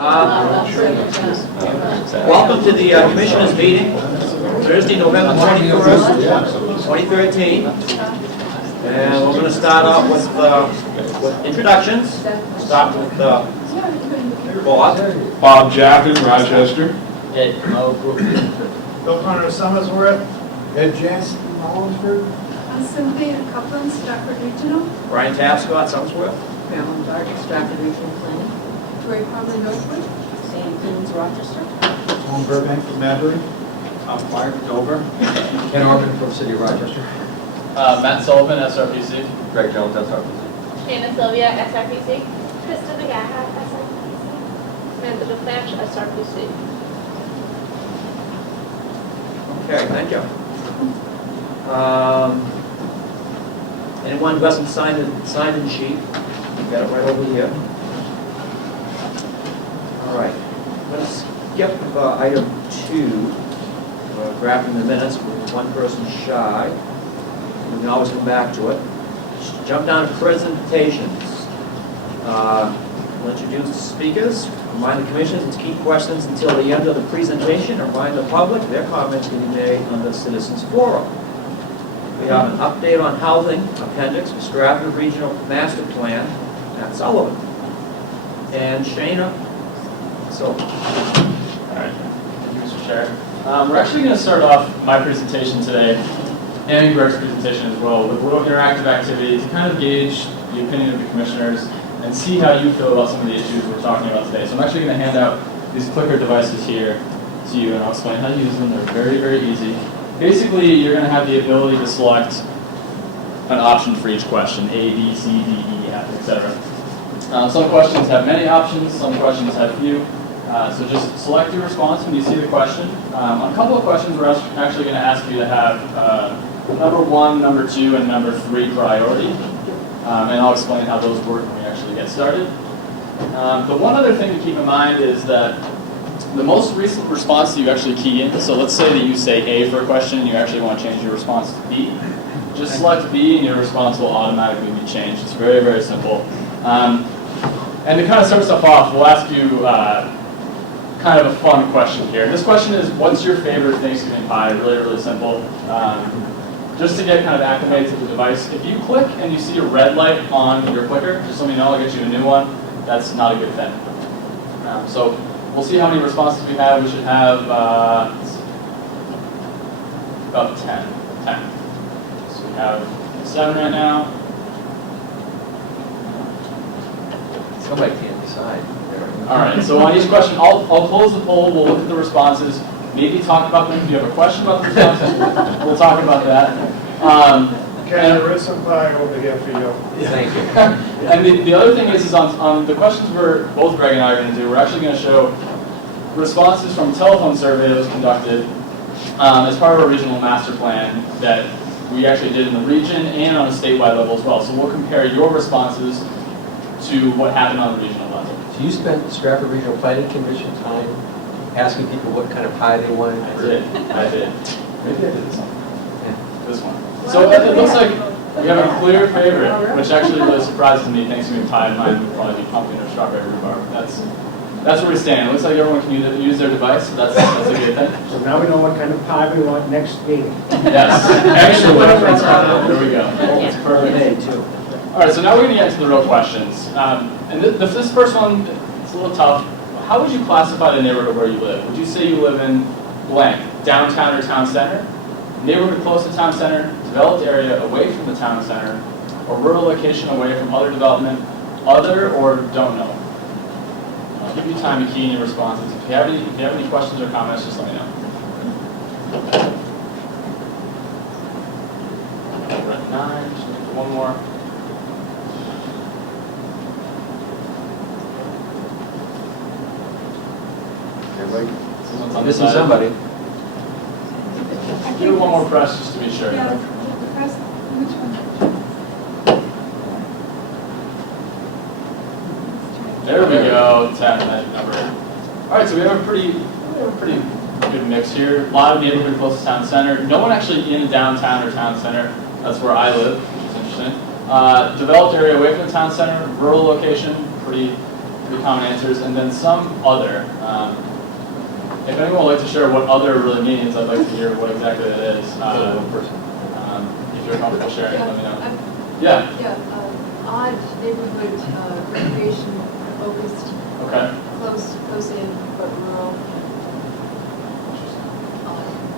Welcome to the Commissioners' meeting, Thursday, November 21st, 2013. And we're going to start off with introductions. Start with Bob. Bob Jaffin, Rochester. Ed Comeau. Bill Connor, Summersworth. Ed Jansen, Hollinsburg. Cynthia Copeland, Stratford Regional. Brian Tapscott, Summersworth. Marilyn Darby, Stratford Regional Planning. Ray Conley, Northwood. Sam Clemens, Rochester. Tom Burbank from Madbury. Tom Clark, Dover. Ken Orban from City of Rochester. Matt Sullivan, SRPC. Greg Jones, SRPC. Shannon Sylvia, SRPC. Krista McGaha, SRPC. Samantha DeFlash, SRPC. Okay, thank you. Anyone who hasn't signed in sheet, you've got it right over here. All right. I'm going to skip item 2, drafting the minutes with one person shy. We can always come back to it. Just jump down to presentations. We'll introduce the speakers. Remind the commissioners to keep questions until the end of the presentation. Remind the public their comments can be made on the Citizens Forum. We have an update on housing appendix for Stratford Regional Master Plan, Matt Sullivan. And Shana. So, All right. Thank you, Mr. Chair. We're actually going to start off my presentation today, and Greg's presentation as well, with a little interactive activity to kind of gauge the opinion of the commissioners and see how you feel about some of the issues we're talking about today. So I'm actually going to hand out these clicker devices here to you, and I'll explain how to use them. They're very, very easy. Basically, you're going to have the ability to select an option for each question, A, B, C, D, E, F, etc. Some questions have many options, some questions have few. So just select your response when you see the question. On a couple of questions, we're actually going to ask you to have number 1, number 2, and number 3 priority. And I'll explain how those work when we actually get started. The one other thing to keep in mind is that the most recent response that you actually key in, so let's say that you say A for a question and you actually want to change your response to B. Just select B and your response will automatically be changed. It's very, very simple. And to kind of start stuff off, we'll ask you kind of a fun question here. This question is, what's your favorite Thanksgiving pie? Really, really simple. Just to get kind of acclimated to the device, if you click and you see a red light on your clicker, just let me know, I'll get you a new one. That's not a good thing. So we'll see how many responses we have. We should have about 10. So we have 7 right now. Somebody can't decide. All right, so on each question, I'll close the poll, we'll look at the responses, maybe talk about them. If you have a question about the responses, we'll talk about that. Ken, there is some pie over here for you. Thank you. And the other thing is on the questions both Greg and I are going to do, we're actually going to show responses from a telephone survey that was conducted as part of our regional master plan that we actually did in the region and on a statewide level as well. So we'll compare your responses to what happened on the regional level. So you spent the Stratford Regional Planning Commission time asking people what kind of pie they wanted? I did. Maybe I did this one. This one. So it looks like we have a clear favorite, which actually really surprises me. Thanksgiving pie, mine would probably be pumpkin or strawberry rhubarb. That's where we stand. It looks like everyone can use their device, so that's a good thing. So now we know what kind of pie we want next meeting. Yes, excellent. There we go. It's perfect. too. All right, so now we're going to get into the real questions. And this first one, it's a little tough. How would you classify the neighborhood where you live? Would you say you live in blank, downtown or town center, neighborhood close to town center, developed area away from the town center, or rural location away from other development, other or don't know? I'll give you time to key in your responses. If you have any questions or comments, just let me know. We're at 9, just looking for one more. I'm missing somebody. Give it one more press just to be sure. Yeah, the press, which one? There we go, 10, that number. All right, so we have a pretty good mix here. A lot of neighborhood close to town center. No one actually in downtown or town center. That's where I live, which is interesting. Developed area away from the town center, rural location, pretty pretty common answers, and then some other. If anyone would like to share what other really means, I'd like to hear what exactly it is. If you're comfortable sharing, let me know. Yeah. Odd neighborhood, recreation focused, Okay. close in, but rural.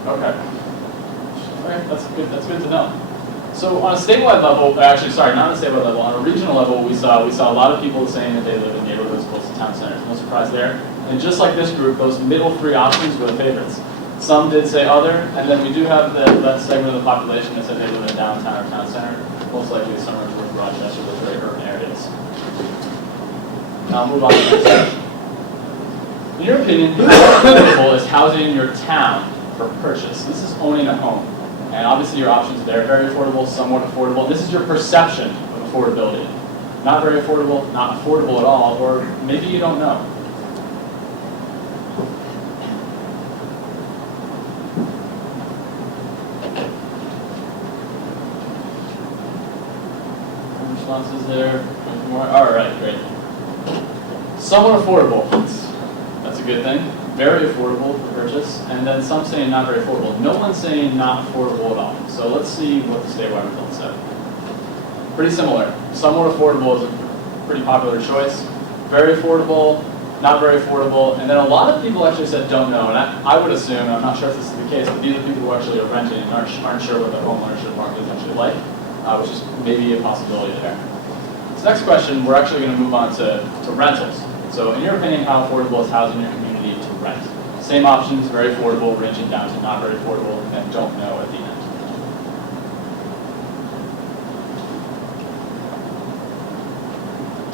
Okay. Okay, that's good to know. So on a statewide level, actually, sorry, not on a statewide level, on a regional level, we saw a lot of people saying that they live in neighborhoods close to town centers. No surprise there. And just like this group, those middle three options were the favorites. Some did say other, and then we do have that segment of the population that said they live in a downtown or town center, most likely somewhere towards Rochester, those very urban areas. Now I'll move on to the next question. In your opinion, how affordable is housing in your town for purchase? This is owning a home. And obviously your options there, very affordable, somewhat affordable. This is your perception of affordability. Not very affordable, not affordable at all, or maybe you don't know. Responses there. More. All right, great. Somewhat affordable. That's a good thing. Very affordable for purchase, and then some saying not very affordable. No one's saying not affordable at all. So let's see what the statewide results said. Pretty similar. Somewhat affordable is a pretty popular choice. Very affordable, not very affordable, and then a lot of people actually said don't know. And I would assume, I'm not sure if this is the case, but these are people who actually are renting and aren't sure what the home ownership market is actually like, which is maybe a possibility there. This next question, we're actually going to move on to rentals. So in your opinion, how affordable is housing in your community to rent? Same options, very affordable, ranging down to not very affordable, and don't know at the end.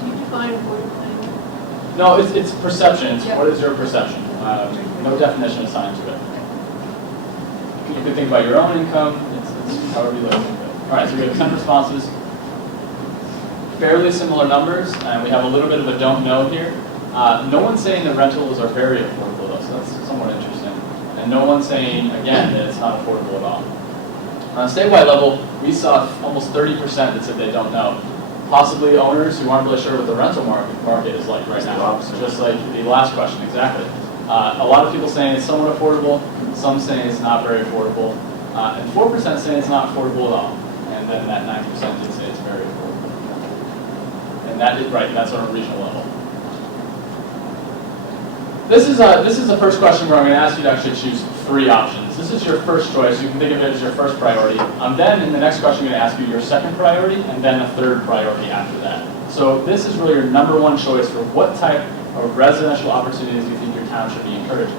Do you define affordable? No, it's perception. It's Yeah. what is your perception? No definition assigned to it. You can think about your own income. It's however you like to think of it. All right, so we have 10 responses. Fairly similar numbers, and we have a little bit of a don't know here. No one's saying that rentals are very affordable, though, so that's somewhat interesting. And no one's saying, again, that it's not affordable at all. On a statewide level, we saw almost 30% that said they don't know. Possibly owners who aren't really sure what the rental market is like right now. Just like the last question, exactly. A lot of people saying it's somewhat affordable, some saying it's not very affordable, and 4% saying it's not affordable at all. And then that 90% did say it's very affordable. And that is right, that's on a regional level. This is the first question where I'm going to ask you to actually choose 3 options. This is your first choice. You can think of it as your first priority. Then in the next question, I'm going to ask you your second priority and then a third priority after that. So this is really your number 1 choice for what type of residential opportunities you think your town should be encouraging.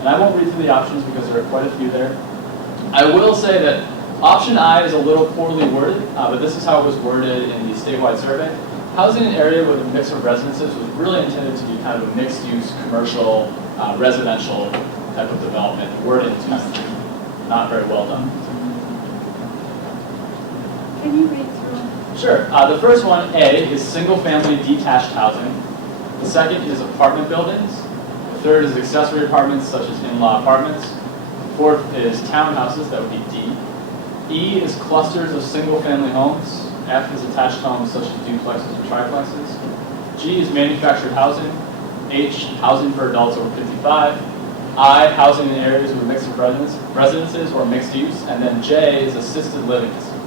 And I won't read through the options because there are quite a few there. I will say that option I is a little poorly worded, but this is how it was worded in the statewide survey. Housing an area with a mix of residences was really intended to be kind of a mixed-use, commercial, residential type of development. The wording is kind of not very well done. Can you read through? Sure. The first one, A, is single-family detached housing. The second is apartment buildings. The third is accessory apartments, such as in-law apartments. The fourth is townhouses, that would be D. E is clusters of single-family homes. F is attached homes, such as duplexes or triplexes. G is manufactured housing. H, housing for adults over 55. I, housing in areas with a mix of residences or mixed use. And then J is assisted living facilities.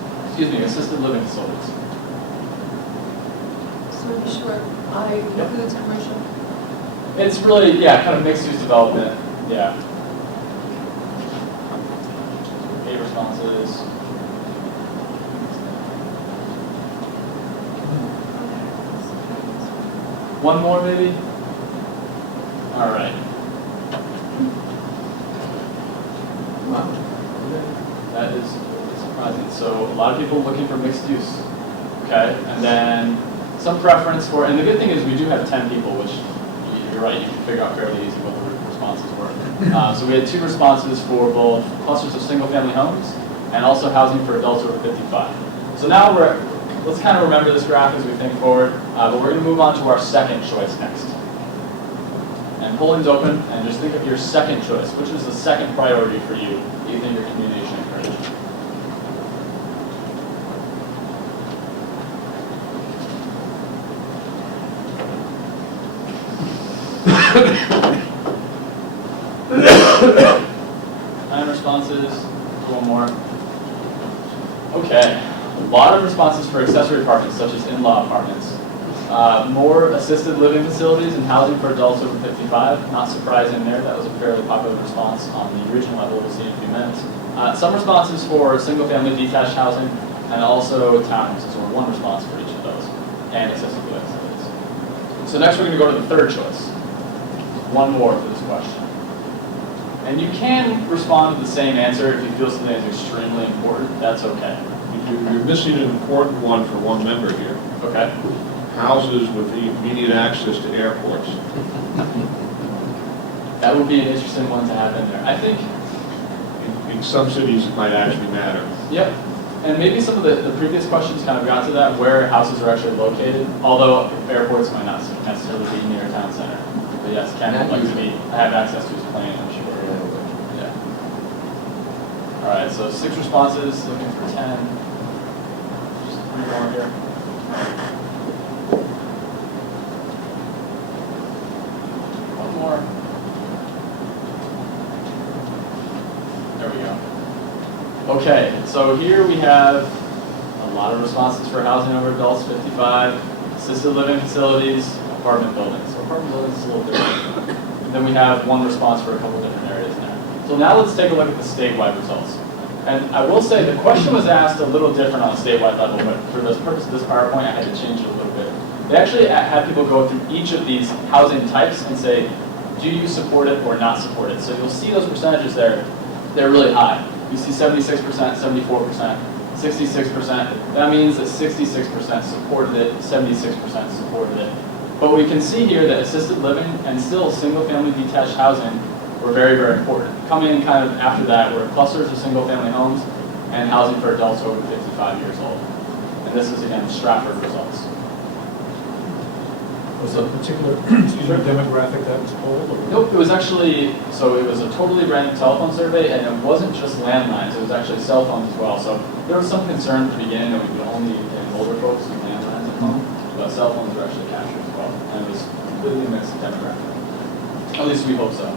So be sure, I includes commercial. It's really, yeah, kind of mixed use development, yeah. 8 responses. One more, maybe? All right. Wow. That is surprising. So a lot of people looking for mixed use. Okay, and then some preference for, and the good thing is we do have 10 people, which you're right, you can figure out fairly easy what the responses were. So we had 2 responses for both clusters of single-family homes and also housing for adults over 55. So now let's kind of remember this graph as we think forward, but we're going to move on to our second choice next. And polling's open, and just think of your second choice. Which is the second priority for you that you think your community should encourage? 9 responses, one more. Okay, a lot of responses for accessory apartments, such as in-law apartments. More assisted living facilities and housing for adults over 55. Not surprising there, that was a fairly popular response on the regional level. We'll see in a few minutes. Some responses for single-family detached housing and also townhouses, or 1 response for each of those, and assisted living facilities. So next we're going to go to the third choice. 1 more for this question. And you can respond with the same answer if you feel something is extremely important. That's okay. You're missing an important one for one member here. Okay. Houses with immediate access to airports. That would be an interesting one to have in there. I think, In some cities, it might actually matter. yep. And maybe some of the previous questions kind of got to that, where houses are actually located, although airports might not necessarily be near a town center. But yes, Ken would like to have access to his plane, I'm sure. Yeah. All right, so 6 responses, looking for 10. Just 3 more here. One more. There we go. Okay, so here we have a lot of responses for housing over adults 55, assisted living facilities, apartment buildings. So apartment buildings is a little different. And then we have 1 response for a couple different areas there. So now let's take a look at the statewide results. And I will say the question was asked a little different on a statewide level, but for the purpose of this PowerPoint, I had to change it a little bit. They actually had people go through each of these housing types and say, do you support it or not support it? So you'll see those percentages there, they're really high. You see 76%, 74%, 66%. That means that 66% supported it, 76% supported it. But we can see here that assisted living and still single-family detached housing were very, very important. Coming in kind of after that were clusters of single-family homes and housing for adults over 55 years old. And this is, again, Stratford results. Was there a particular demographic that was polled? Or? Nope, it was actually, so it was a totally random telephone survey, and it wasn't just landlines, it was actually cell phones as well. So there was some concern at the beginning that we could only get older folks with landlines at home, but cell phones were actually captured as well. And it was completely mixed demographic. At least we hope so.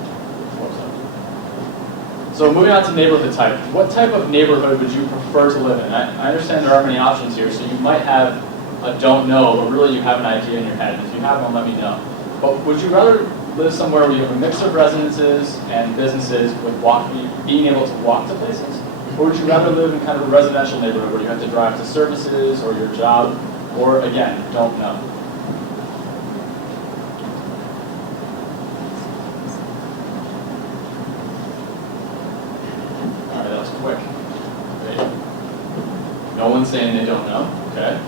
So moving on to neighborhood type. What type of neighborhood would you prefer to live in? I understand there aren't many options here, so you might have a don't know, but really you have an idea in your head. If you have one, let me know. But would you rather live somewhere where you have a mix of residences and businesses with being able to walk to places? Or would you rather live in kind of a residential neighborhood where you have to drive to services or your job, or again, don't know? All right, that was quick. No one's saying they don't know, okay?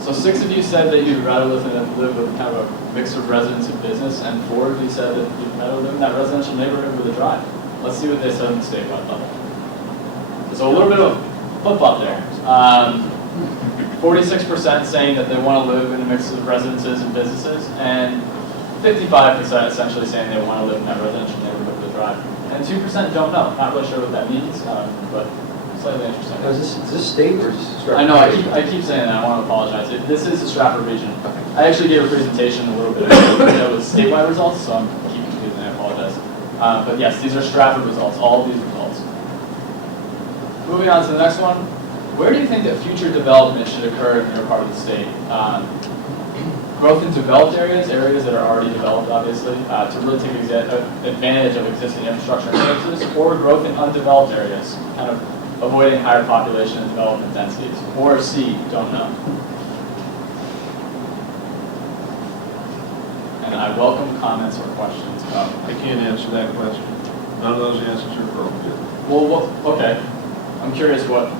So 6 of you said that you'd rather live with kind of a mix of residence and business, and 4 of you said that you'd rather live in that residential neighborhood with a drive. Let's see what they said on the statewide level. So a little bit of a flip-flop there. 46% saying that they want to live in a mix of residences and businesses, and 55% essentially saying they want to live in that residential neighborhood with a drive. And 2% don't know. Not really sure what that means, but slightly interesting. Now, is this state or is this Stratford? I know, I keep saying that, I want to apologize. This is the Stratford region. I actually gave a presentation a little bit ago that was statewide results, so I'm keep confusing, I apologize. But yes, these are Stratford results, all of these results. Moving on to the next one. Where do you think that future development should occur in your part of the state? Growth in developed areas that are already developed, obviously, to really take advantage of existing infrastructure and services, or growth in undeveloped areas, kind of avoiding higher population and development densities, or C, don't know. And I welcome comments or questions about. I can't answer that question. None of those answers are appropriate. Well, okay. I'm curious what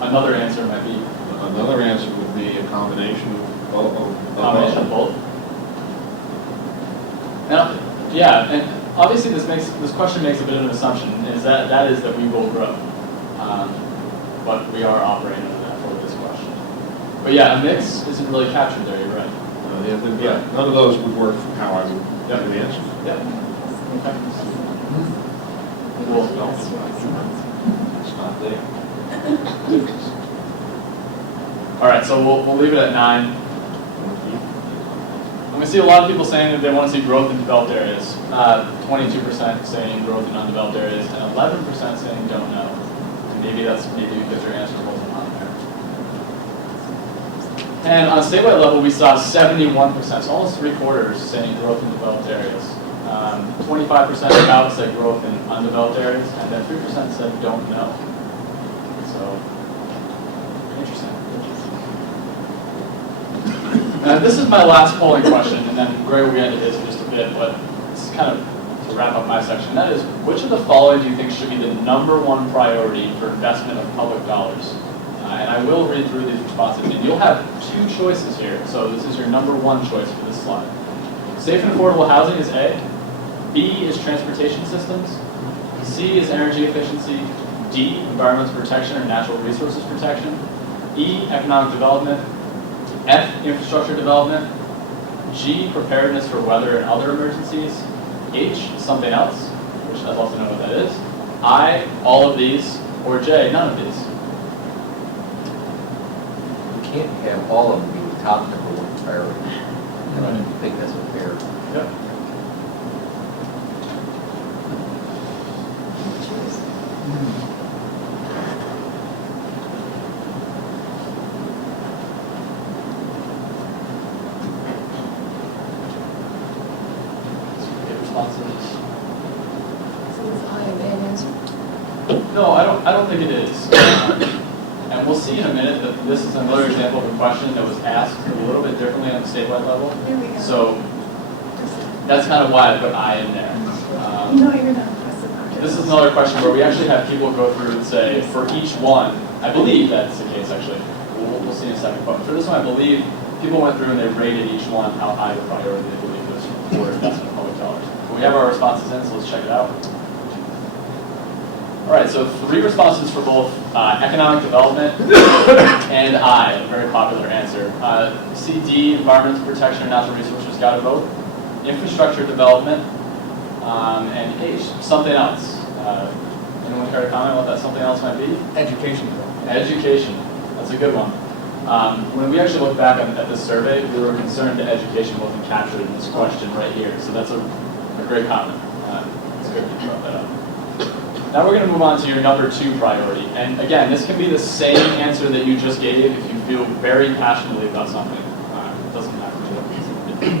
another answer might be. Another answer would be a combination of both. And, yeah, and obviously this question makes a bit of an assumption, is that we will grow. But we are operating under that for this question. But yeah, a mix isn't really captured there, you're right. None of those would work for how I would have the answer. Yep. Okay. Cool. It's not there. All right, so we'll leave it at 9. And we see a lot of people saying that they want to see growth in developed areas. 22% saying growth in undeveloped areas, and 11% saying don't know. And maybe because your answer wasn't on there. And on a statewide level, we saw 71%, so almost 3/4 saying growth in developed areas. 25% about said growth in undeveloped areas, and then 3% said don't know. So, interesting. And this is my last polling question, and then Greg will get into his in just a bit, but it's kind of to wrap up my section. That is, which of the following do you think should be the #1 priority for investment of public dollars? And I will read through these responses, and you'll have 2 choices here. So this is your #1 choice for this slide. Safe and affordable housing is A. B is transportation systems. C is energy efficiency. D, environmental protection or natural resources protection. E, economic development. F, infrastructure development. G, preparedness for weather and other emergencies. H, something else, which I'd love to know what that is. I, all of these. Or J, none of these. You can't have all of them be the top #1 priority. I don't think that's fair. Yep. So is I a bad answer? No, I don't think it is. And we'll see in a minute that this is another example of a question that was asked a little bit differently on the statewide level. There we go. So that's kind of why I put I in there. No, you're not impressive. This is another question where we actually have people go through and say, for each one, I believe that's the case actually. We'll see in a second. But for this one, I believe people went through and they rated each one how high the priority they believe was for investment of public dollars. But we have our responses in, so let's check it out. All right, so 3 responses for both economic development and I, a very popular answer. C, D, environmental protection and natural resources, got a vote. Infrastructure development, and H, something else. Anyone care to comment what that something else might be? Education. Education, that's a good one. When we actually look back at this survey, we were concerned that education wasn't captured in this question right here, so that's a great comment. It's good that you brought that up. Now we're going to move on to your #2 priority. And again, this can be the same answer that you just gave if you feel very passionately about something. It doesn't have to be what you did.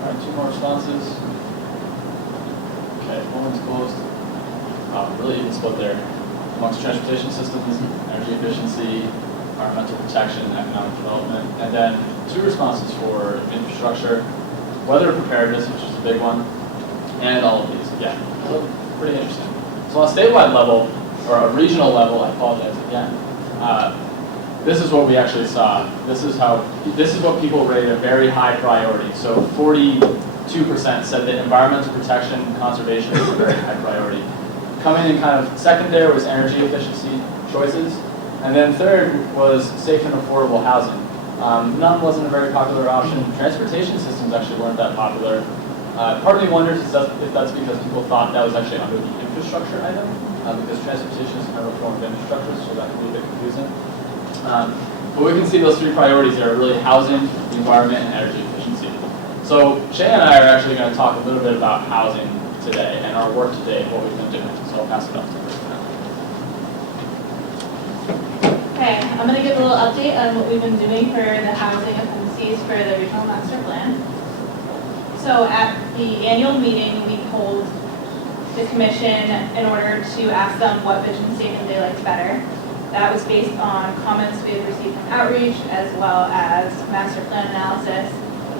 All right, 2 more responses. Okay, one's closed. Really even split there. Amongst transportation systems, energy efficiency, environmental protection, economic development, and then 2 responses for infrastructure, weather preparedness, which is a big one, and all of these. Yeah, so pretty interesting. So on a statewide level, or a regional level, I apologize again, this is what we actually saw. This is what people rate a very high priority. So 42% said that environmental protection and conservation is a very high priority. Coming in kind of second there was energy efficiency choices. And then third was safe and affordable housing. None wasn't a very popular option. Transportation systems actually weren't that popular. Part of me wonders if that's because people thought that was actually under the infrastructure item, because transportation is kind of a form of infrastructure, so that can be a bit confusing. But we can see those 3 priorities there are really housing, the environment, and energy efficiency. So Shay and I are actually going to talk a little bit about housing today and our work today and what we've been doing. So I'll pass it off to Chris now. Okay, I'm going to give a little update on what we've been doing for the housing appendices for the regional master plan. So at the annual meeting, we polled the commission in order to ask them what vision statement they liked better. That was based on comments we had received from outreach as well as master plan analysis.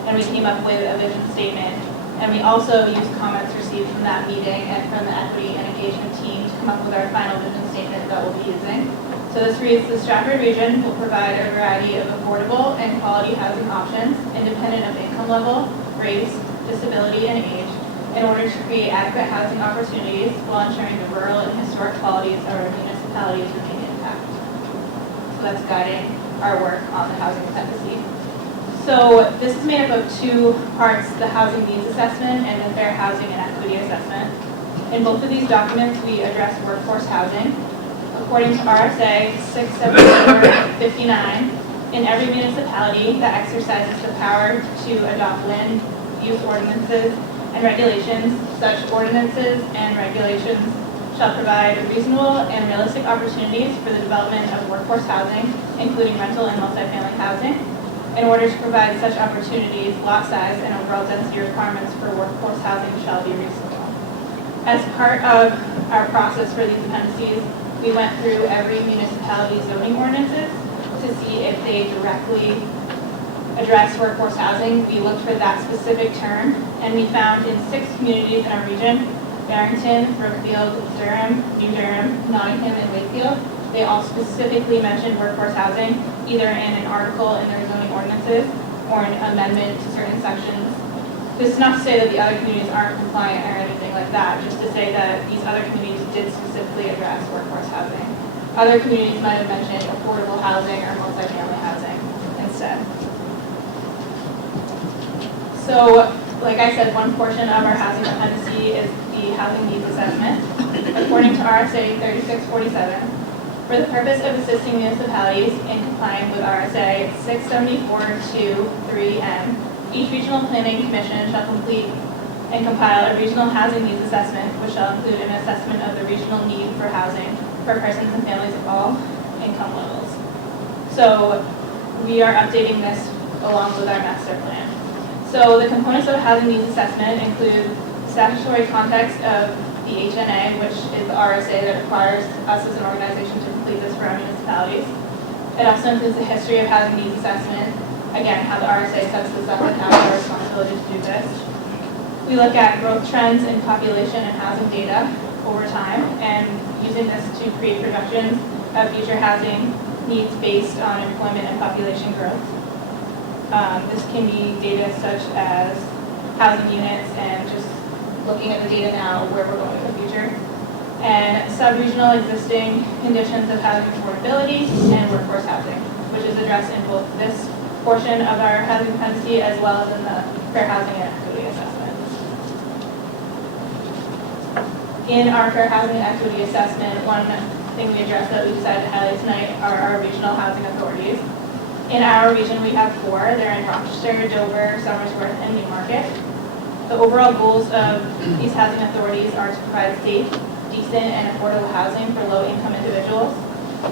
And we came up with a vision statement. And we also used comments received from that meeting and from the equity and engagement team to come up with our final vision statement that we'll be using. So this reads, the Stratford region will provide a variety of affordable and quality housing options independent of income level, race, disability, and age in order to create adequate housing opportunities while ensuring the rural and historic qualities of our municipalities remain intact. So that's guiding our work on the housing appendice. So this is made up of two parts, the housing needs assessment and the fair housing and equity assessment. In both of these documents, we address workforce housing. According to RSA 674-59, in every municipality that exercises the power to adopt land use ordinances and regulations, such ordinances and regulations shall provide reasonable and realistic opportunities for the development of workforce housing, including rental and multifamily housing. In order to provide such opportunities, lot size and overall density requirements for workforce housing shall be reasonable. As part of our process for these appendices, we went through every municipality's zoning ordinances to see if they directly address workforce housing. We looked for that specific term, and we found in 6 communities in our region, Barrington, Brookfield, Durham, New Durham, Nottingham, and Wakefield, they all specifically mentioned workforce housing, either in an article in their zoning ordinances or an amendment to certain sections. This is not to say that the other communities aren't compliant or anything like that, just to say that these other communities did specifically address workforce housing. Other communities might have mentioned affordable housing or multifamily housing instead. So, like I said, one portion of our housing dependency is the housing needs assessment. According to RSA 3647, for the purpose of assisting municipalities in complying with RSA 674-3M, each regional planning commission shall complete and compile a regional housing needs assessment, which shall include an assessment of the regional need for housing for persons and families of all income levels. So we are updating this along with our master plan. So the components of a housing needs assessment include statutory context of the HNA, which is the RSA that requires us as an organization to complete this for our municipalities. It also includes the history of housing needs assessment, again, how the RSA sets this up and how our responsibility to do this. We look at growth trends in population and housing data over time, and using this to create projections of future housing needs based on employment and population growth. This can be data such as housing units and just looking at the data now where we're going in the future. And sub-regional existing conditions of housing affordability and workforce housing, which is addressed in both this portion of our housing dependency as well as in the fair housing and equity assessment. In our fair housing and equity assessment, one thing we addressed that we decided to highlight tonight are our regional housing authorities. In our region, we have 4. They're in Rochester, Dover, Somersworth, and Newmarket. The overall goals of these housing authorities are to provide safe, decent, and affordable housing for low-income individuals.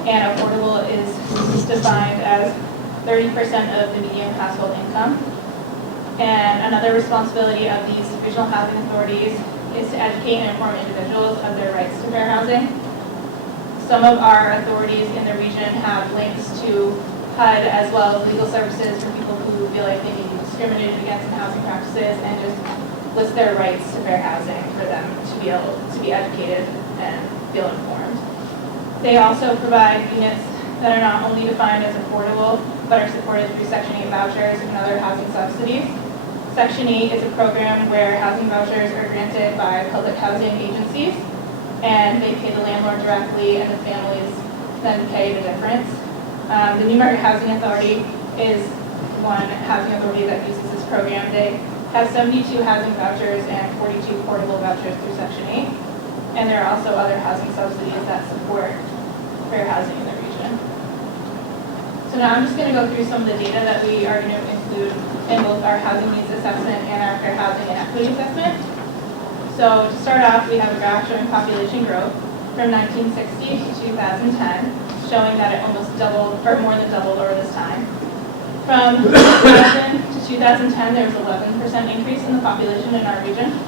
And affordable is defined as 30% of the median household income. And another responsibility of these regional housing authorities is to educate and inform individuals of their rights to fair housing. Some of our authorities in the region have links to HUD as well as legal services for people who feel like they may be discriminated against in housing practices, and just list their rights to fair housing for them to be able to be educated and feel informed. They also provide units that are not only defined as affordable, but are supported through Section 8 vouchers and other housing subsidies. Section 8 is a program where housing vouchers are granted by public housing agencies, and they pay the landlord directly, and the families then pay the difference. The Newmarket Housing Authority is one housing authority that uses this program. They have 72 housing vouchers and 42 portable vouchers through Section 8. And there are also other housing subsidies that support fair housing in the region. So now I'm just going to go through some of the data that we are going to include in both our housing needs assessment and our fair housing and equity assessment. So to start off, we have a graph showing population growth from 1960 to 2010, showing that it almost doubled, or more than doubled over this time. From 2000 to 2010, there was an 11% increase in the population in our region.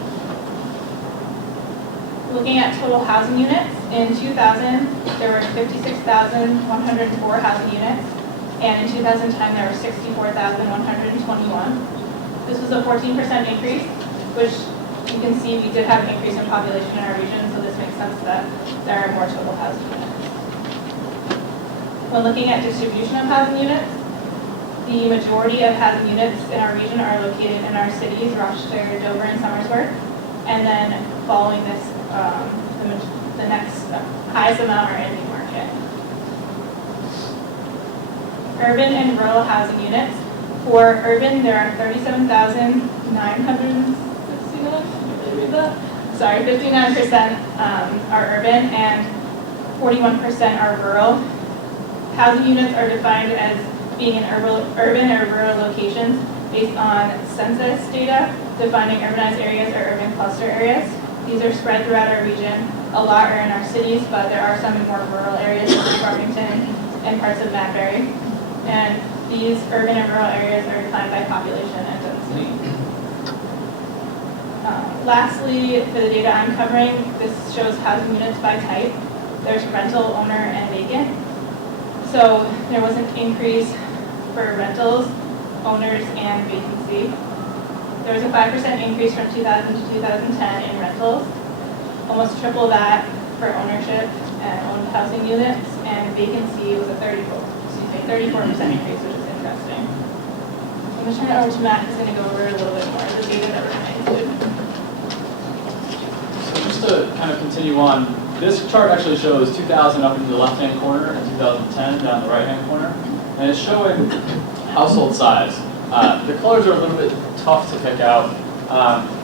Looking at total housing units, in 2000, there were 56,104 housing units, and in 2010, there were 64,121. This was a 14% increase, which you can see we did have an increase in population in our region, so this makes sense that there are more total housing units. When looking at distribution of housing units, the majority of housing units in our region are located in our cities, Rochester, Dover, and Somersworth. And then following this, the next highest amount are in Newmarket. Urban and rural housing units. For urban, there are 37,969, sorry, 59% are urban and 41% are rural. Housing units are defined as being in urban or rural locations based on census data, defining urbanized areas or urban cluster areas. These are spread throughout our region. A lot are in our cities, but there are some in more rural areas like Farmington and parts of Madbury. And these urban and rural areas are defined by population and density. Lastly, for the data I'm covering, this shows housing units by type. There's rental, owner, and vacant. So there was an increase for rentals, owners, and vacancy. There was a 5% increase from 2000 to 2010 in rentals, almost triple that for ownership and owned housing units, and vacancy was a 34% increase, which is interesting. I'm going to turn it over to Matt, who's going to go over a little bit more of the data that we're going to include. So just to kind of continue on, this chart actually shows 2000 up in the left-hand corner and 2010 down the right-hand corner. And it's showing household size. The colors are a little bit tough to pick out,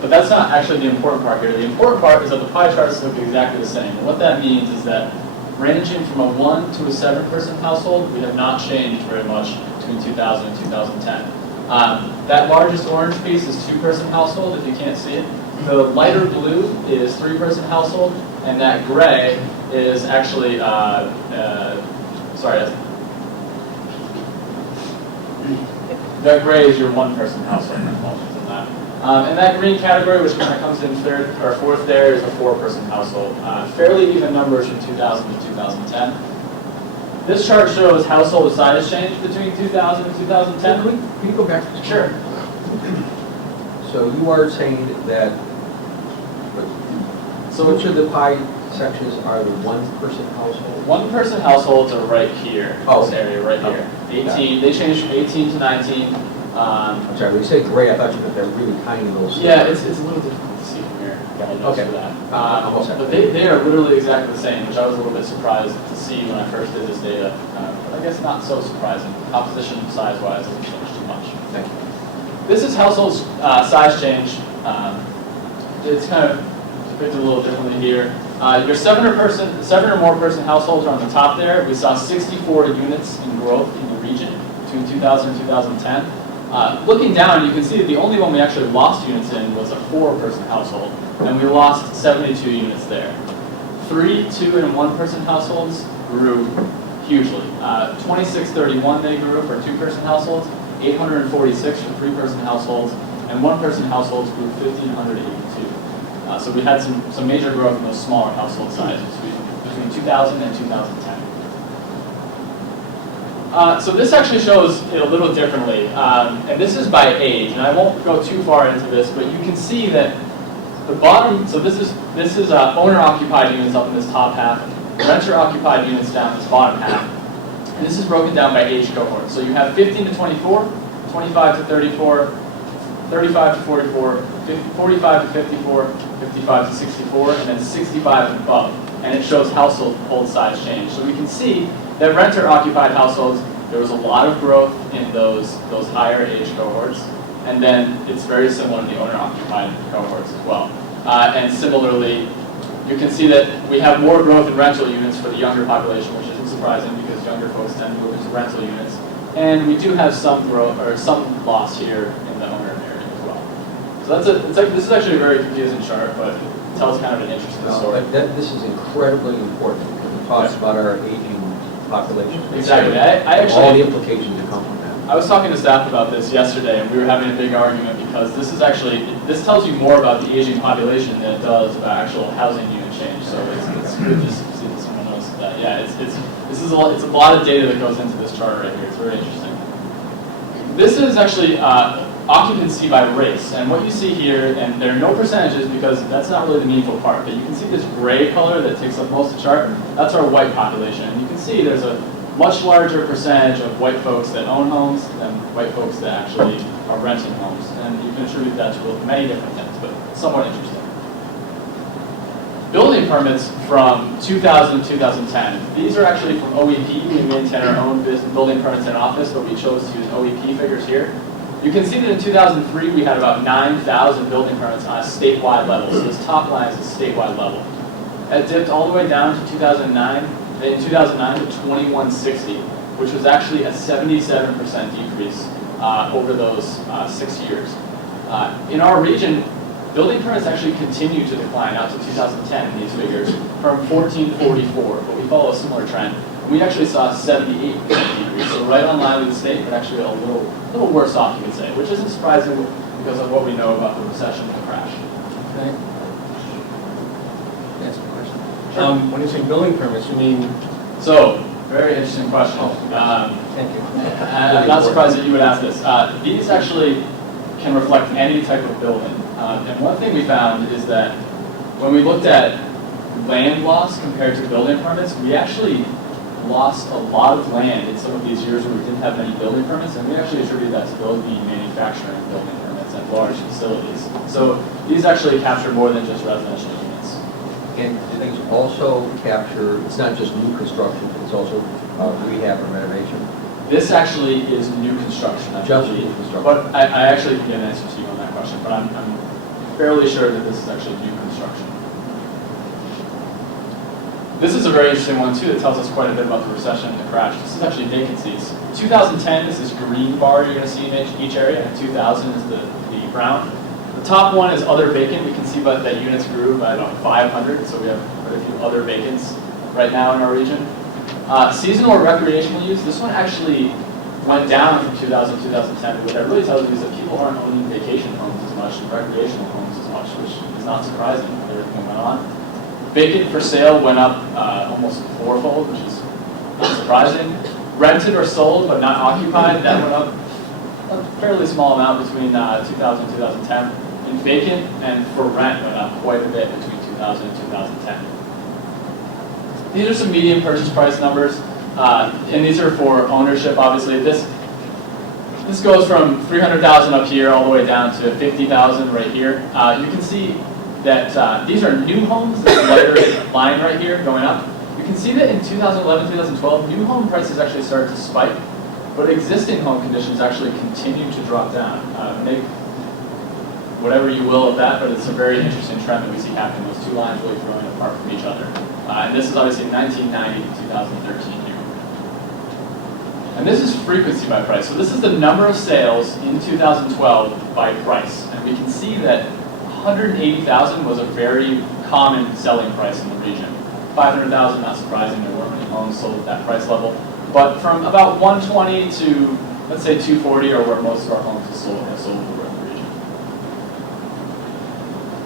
but that's not actually the important part here. The important part is that the pie charts look exactly the same. And what that means is that ranging from a 1 to a 7-person household, we have not changed very much between 2000 and 2010. That largest orange piece is 2-person household, if you can't see it. The lighter blue is 3-person household, and that gray is actually, that gray is your 1-person household. And that green category, which kind of comes in third or fourth there, is a 4-person household. Fairly even numbers from 2000 to 2010. This chart shows household size change between 2000 and 2010. Can we go back to the Sure. So you are saying that, so which of the pie sections are the 1-person household? 1-person households are right here, this area right here. 18, they changed from 18 to 19. I'm sorry, when you say gray, I thought you meant they're really tiny little. Yeah, it's a little difficult to see from here. Okay. For that. But they are literally exactly the same, which I was a little bit surprised to see when I first did this data. But I guess not so surprising. Composition size-wise doesn't change too much. Thank you. This is household size change. It's kind of depicted a little differently here. Your 7 or more person households are on the top there. We saw 64 units in growth in the region between 2000 and 2010. Looking down, you can see that the only one we actually lost units in was a 4-person household, and we lost 72 units there. 3, 2, and 1-person households grew hugely. 2631 they grew for 2-person households, 846 for 3-person households, and 1-person households grew 1,582. So we had some major growth in those smaller household sizes between 2000 and 2010. So this actually shows it a little differently, and this is by age, and I won't go too far into this, but you can see that the bottom, so this is owner-occupied units up in this top half, renter-occupied units down this bottom half, and this is broken down by age cohort. So you have 15 to 24, 25 to 34, 35 to 44, 45 to 54, 55 to 64, and then 65 and above, and it shows household size change. So we can see that renter-occupied households, there was a lot of growth in those higher age cohorts, and then it's very similar in the owner-occupied cohorts as well. And similarly, you can see that we have more growth in rental units for the younger population, which isn't surprising because younger folks tend to move into rental units. And we do have some growth or some loss here in the owner area as well. So this is actually a very confusing chart, but it tells kind of an interesting story. This is incredibly important because it talks about our aging population. Exactly. I actually, all the implications that come from that. I was talking to staff about this yesterday, and we were having a big argument because this tells you more about the aging population than it does about actual housing unit change. So it's good just to see that someone knows that. Yeah, it's a lot of data that goes into this chart right here. It's very interesting. This is actually occupancy by race, and what you see here, and there are no percentages because that's not really the meaningful part, but you can see this gray color that takes up most of the chart. That's our white population, and you can see there's a much larger percentage of white folks that own homes than white folks that actually are renting homes, and you can attribute that to many different things, but somewhat interesting. Building permits from 2000 to 2010. These are actually from OEP. We maintain our own building permits in office, but we chose to use OEP figures here. You can see that in 2003, we had about 9,000 building permits on a statewide level. So this top line is a statewide level. It dipped all the way down to 2009 to 2160, which was actually a 77% decrease over those 6 years. In our region, building permits actually continued to decline out to 2010 in these figures from 1444, but we follow a similar trend. We actually saw a 78% decrease, so right on line with the state, but actually a little worse off, you could say, which isn't surprising because of what we know about the recession and the crash. Okay. That's a question. When you say building permits, you mean? So, very interesting question. Thank you. I'm not surprised that you would ask this. These actually can reflect any type of building. And one thing we found is that when we looked at land loss compared to building permits, we actually lost a lot of land in some of these years where we didn't have many building permits, and we actually attribute that to those being manufacturing building permits and large facilities. So these actually capture more than just residential units. And do these also capture, it's not just new construction, it's also rehab or renovation? This actually is new construction, I Just believe. new construction. But I actually can get an answer to you on that question, but I'm fairly sure that this is actually new construction. This is a very interesting one too that tells us quite a bit about the recession and the crash. This is actually vacancies. 2010 is this green bar you're going to see in each area, and 2000 is the brown. The top one is other vacant. We can see that units grew by about 500, so we have quite a few other vacants right now in our region. Seasonal or recreational use, this one actually went down from 2000 to 2010. What that really tells you is that people aren't owning vacation homes as much and recreational homes as much, which is not surprising with everything went on. Vacant for sale went up almost fourfold, which is not surprising. Rented or sold but not occupied, that went up a fairly small amount between 2000 and 2010. And vacant and for rent went up quite a bit between 2000 and 2010. These are some median purchase price numbers, and these are for ownership, obviously. This goes from 300,000 up here all the way down to 50,000 right here. You can see that these are new homes, this lighter line right here going up. You can see that in 2011, 2012, new home prices actually started to spike, but existing home conditions actually continued to drop down. Make whatever you will of that, but it's a very interesting trend that we see happening. Those two lines really growing apart from each other. And this is obviously 1990 to 2013 here. And this is frequency by price. So this is the number of sales in 2012 by price. And we can see that 180,000 was a very common selling price in the region. 500,000, not surprising, there weren't many homes sold at that price level. But from about 120 to, let's say, 240 are where most of our homes have sold in the region.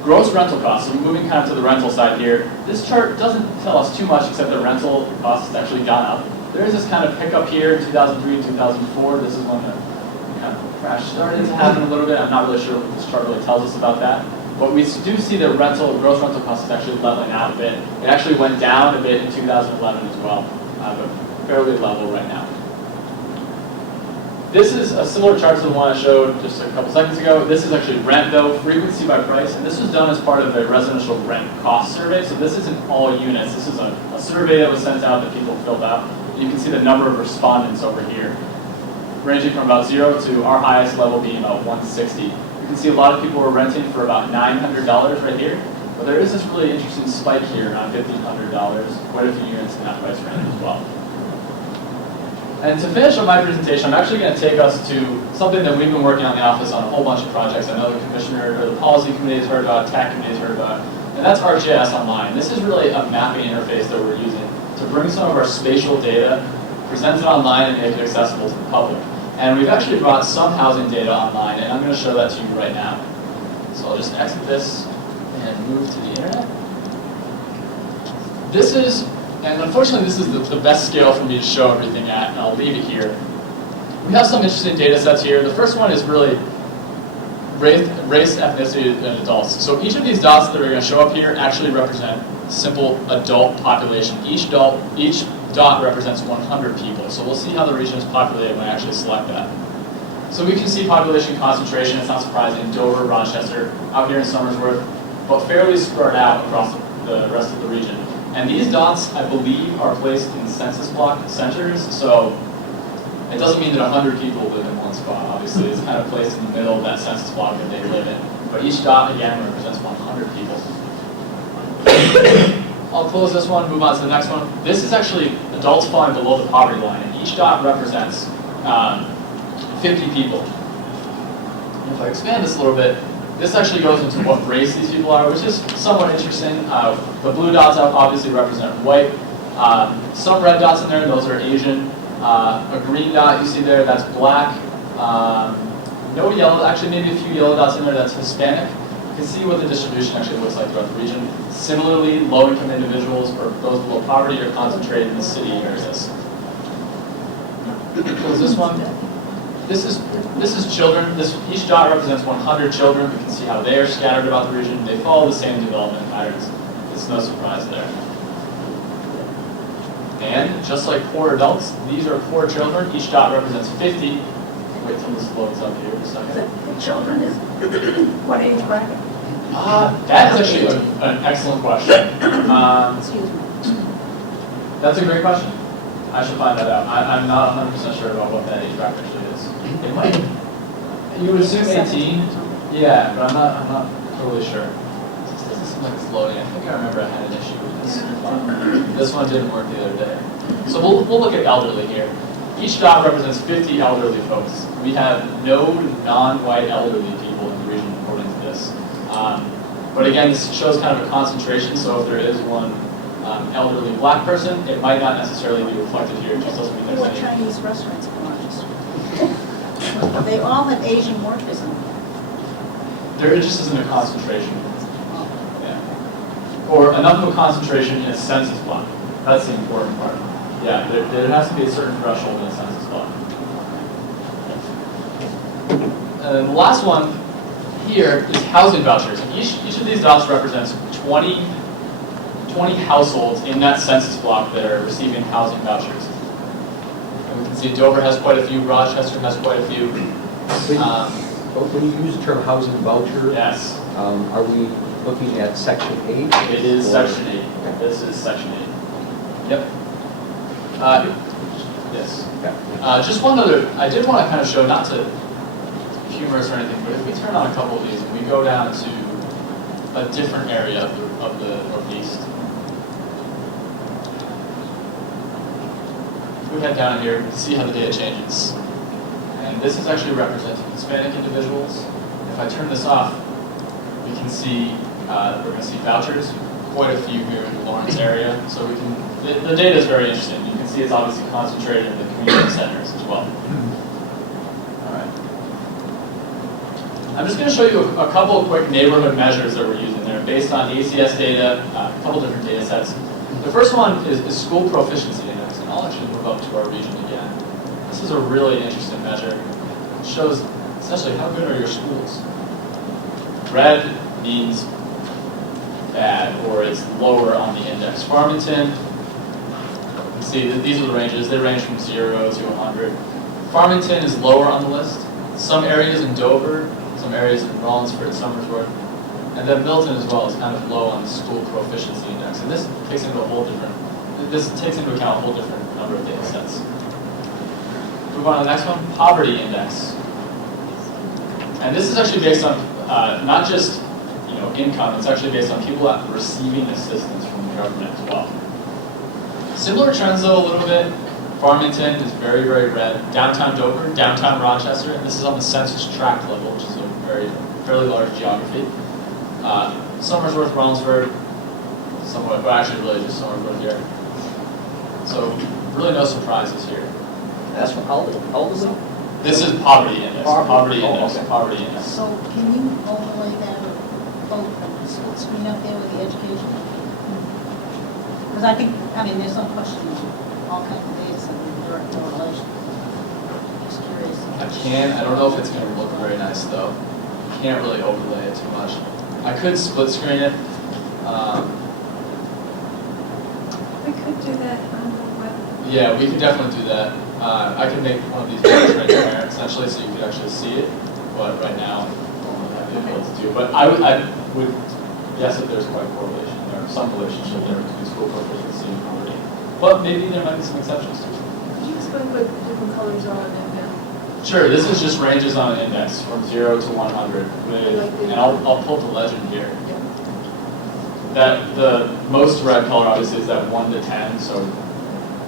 Gross rental costs, so moving kind of to the rental side here. This chart doesn't tell us too much except that rental costs has actually gone up. There is this kind of pickup here in 2003, 2004. This is when the kind of crash started to happen a little bit. I'm not really sure what this chart really tells us about that. But we do see that gross rental costs is actually leveling out a bit. It actually went down a bit in 2011 as well, but fairly level right now. This is a similar chart to the one I showed just a couple seconds ago. This is actually rent, though, frequency by price, and this was done as part of a residential rent cost survey. So this isn't all units. This is a survey that was sent out that people filled out. You can see the number of respondents over here, ranging from about 0 to our highest level being about 160. You can see a lot of people were renting for about $900 right here, but there is this really interesting spike here around $1,500. Quite a few units in that price range as well. And to finish up my presentation, I'm actually going to take us to something that we've been working on in the office on a whole bunch of projects. I know the commissioner or the policy committee has heard about, TAC committee has heard about, and that's ArcGIS Online. This is really a mapping interface that we're using to bring some of our spatial data, present it online, and make it accessible to the public. And we've actually brought some housing data online, and I'm going to show that to you right now. So I'll just exit this and move to the internet. This is, and unfortunately this is the best scale for me to show everything at, and I'll leave it here. We have some interesting data sets here. The first one is really race, ethnicity, and adults. So each of these dots that are going to show up here actually represent simple adult population. Each dot represents 100 people. So we'll see how the region is populated when I actually select that. So we can see population concentration, it's not surprising, Dover, Rochester, out here in Somersworth, but fairly spread out across the rest of the region. And these dots, I believe, are placed in census block centers. So It doesn't mean that 100 people live in one spot. Obviously, it's kind of placed in the middle of that census block that they live in. But each dot, again, represents 100 people. I'll close this one, move on to the next one. This is actually adults falling below the poverty line, and each dot represents 50 people. And if I expand this a little bit, this actually goes into what race these people are, which is somewhat interesting. The blue dots obviously represent white. Some red dots in there, those are Asian. A green dot you see there, that's black. No yellow, actually maybe a few yellow dots in there, that's Hispanic. You can see what the distribution actually looks like throughout the region. Similarly, low-income individuals or those below poverty are concentrated in the city areas. Close this one. This is children. Each dot represents 100 children. You can see how they are scattered about the region. They follow the same development patterns. It's no surprise there. And just like poor adults, these are poor children. Each dot represents 50. Wait till this loads up here for a second. Children is what age bracket? That is actually an excellent question. Excuse me. That's a great question. I should find that out. I'm not 100% sure about what that age bracket actually is. It might. You would assume 18. Yeah, but I'm not totally sure. This doesn't seem like it's loading. I think I remember I had an issue with this. This one didn't work the other day. So we'll look at elderly here. Each dot represents 50 elderly folks. We have no non-white elderly people in the region according to this. But again, this shows kind of a concentration, so if there is one elderly black person, it might not necessarily be reflected here. It just doesn't mean there's What any. Chinese restaurants in Rochester? They all have Asian workers in them. There just isn't a concentration. Yeah. Or enough of a concentration in a census block. That's the important part. Yeah, there has to be a certain threshold in a census block. And then the last one here is housing vouchers. And each of these dots represents 20 households in that census block that are receiving housing vouchers. And we can see Dover has quite a few, Rochester has quite a few. When you use the term housing voucher, Yes, are we looking at section 8? it is Or- section 8. This is section 8. Yep. Yes. Just one other, I did want to kind of show, not to humor us or anything, but if we turn on a couple of these and we go down to a different area of the Northeast. If we head down here, we can see how the data changes. And this is actually representing Hispanic individuals. If I turn this off, we can see, we're going to see vouchers, quite a few here in the Lawrence area. So we can, the data is very interesting. You can see it's obviously concentrated in the community centers as well. All right. I'm just going to show you a couple of quick neighborhood measures that we're using there based on ACS data, a couple different data sets. The first one is school proficiency index, and I'll actually move up to our region again. This is a really interesting measure. It shows essentially how good are your schools. Red means bad, or it's lower on the index. Farmington, you can see that these are the ranges. They range from 0 to 100. Farmington is lower on the list. Some areas in Dover, some areas in Rollinsford, Somersworth, and then Milton as well is kind of low on the school proficiency index. And this takes into account a whole different number of data sets. Move on to the next one, poverty index. And this is actually based on not just income, it's actually based on people receiving assistance from the government as well. Similar trends though a little bit. Farmington is very, very red. Downtown Dover, downtown Rochester, and this is on the census tract level, which is a fairly large geography. Somersworth, Rollinsford, somewhat, but actually really just Somersworth here. So really no surprises here. That's what elderly? This is poverty index. Poverty index. Okay. Poverty index. So can you overlay that or screen up there with the education? Because I think, there's no question, all kinds of data and direct correlation. Just curious. I don't know if it's going to look very nice though. Can't really overlay it too much. I could split screen it. We could do that on the web. Yeah, we could definitely do that. I can make one of these very transparent essentially so you could actually see it. But right now, I don't really have the ability to do. But I would guess that there's quite a correlation there, some relationship there between school proficiency and poverty. But maybe there might be some exceptions to it. Could you explain what different colors are on them now? Sure, this is just ranges on an index from 0 to 100. And I'll pull the legend here. That the most red color obviously is that 1 to 10, so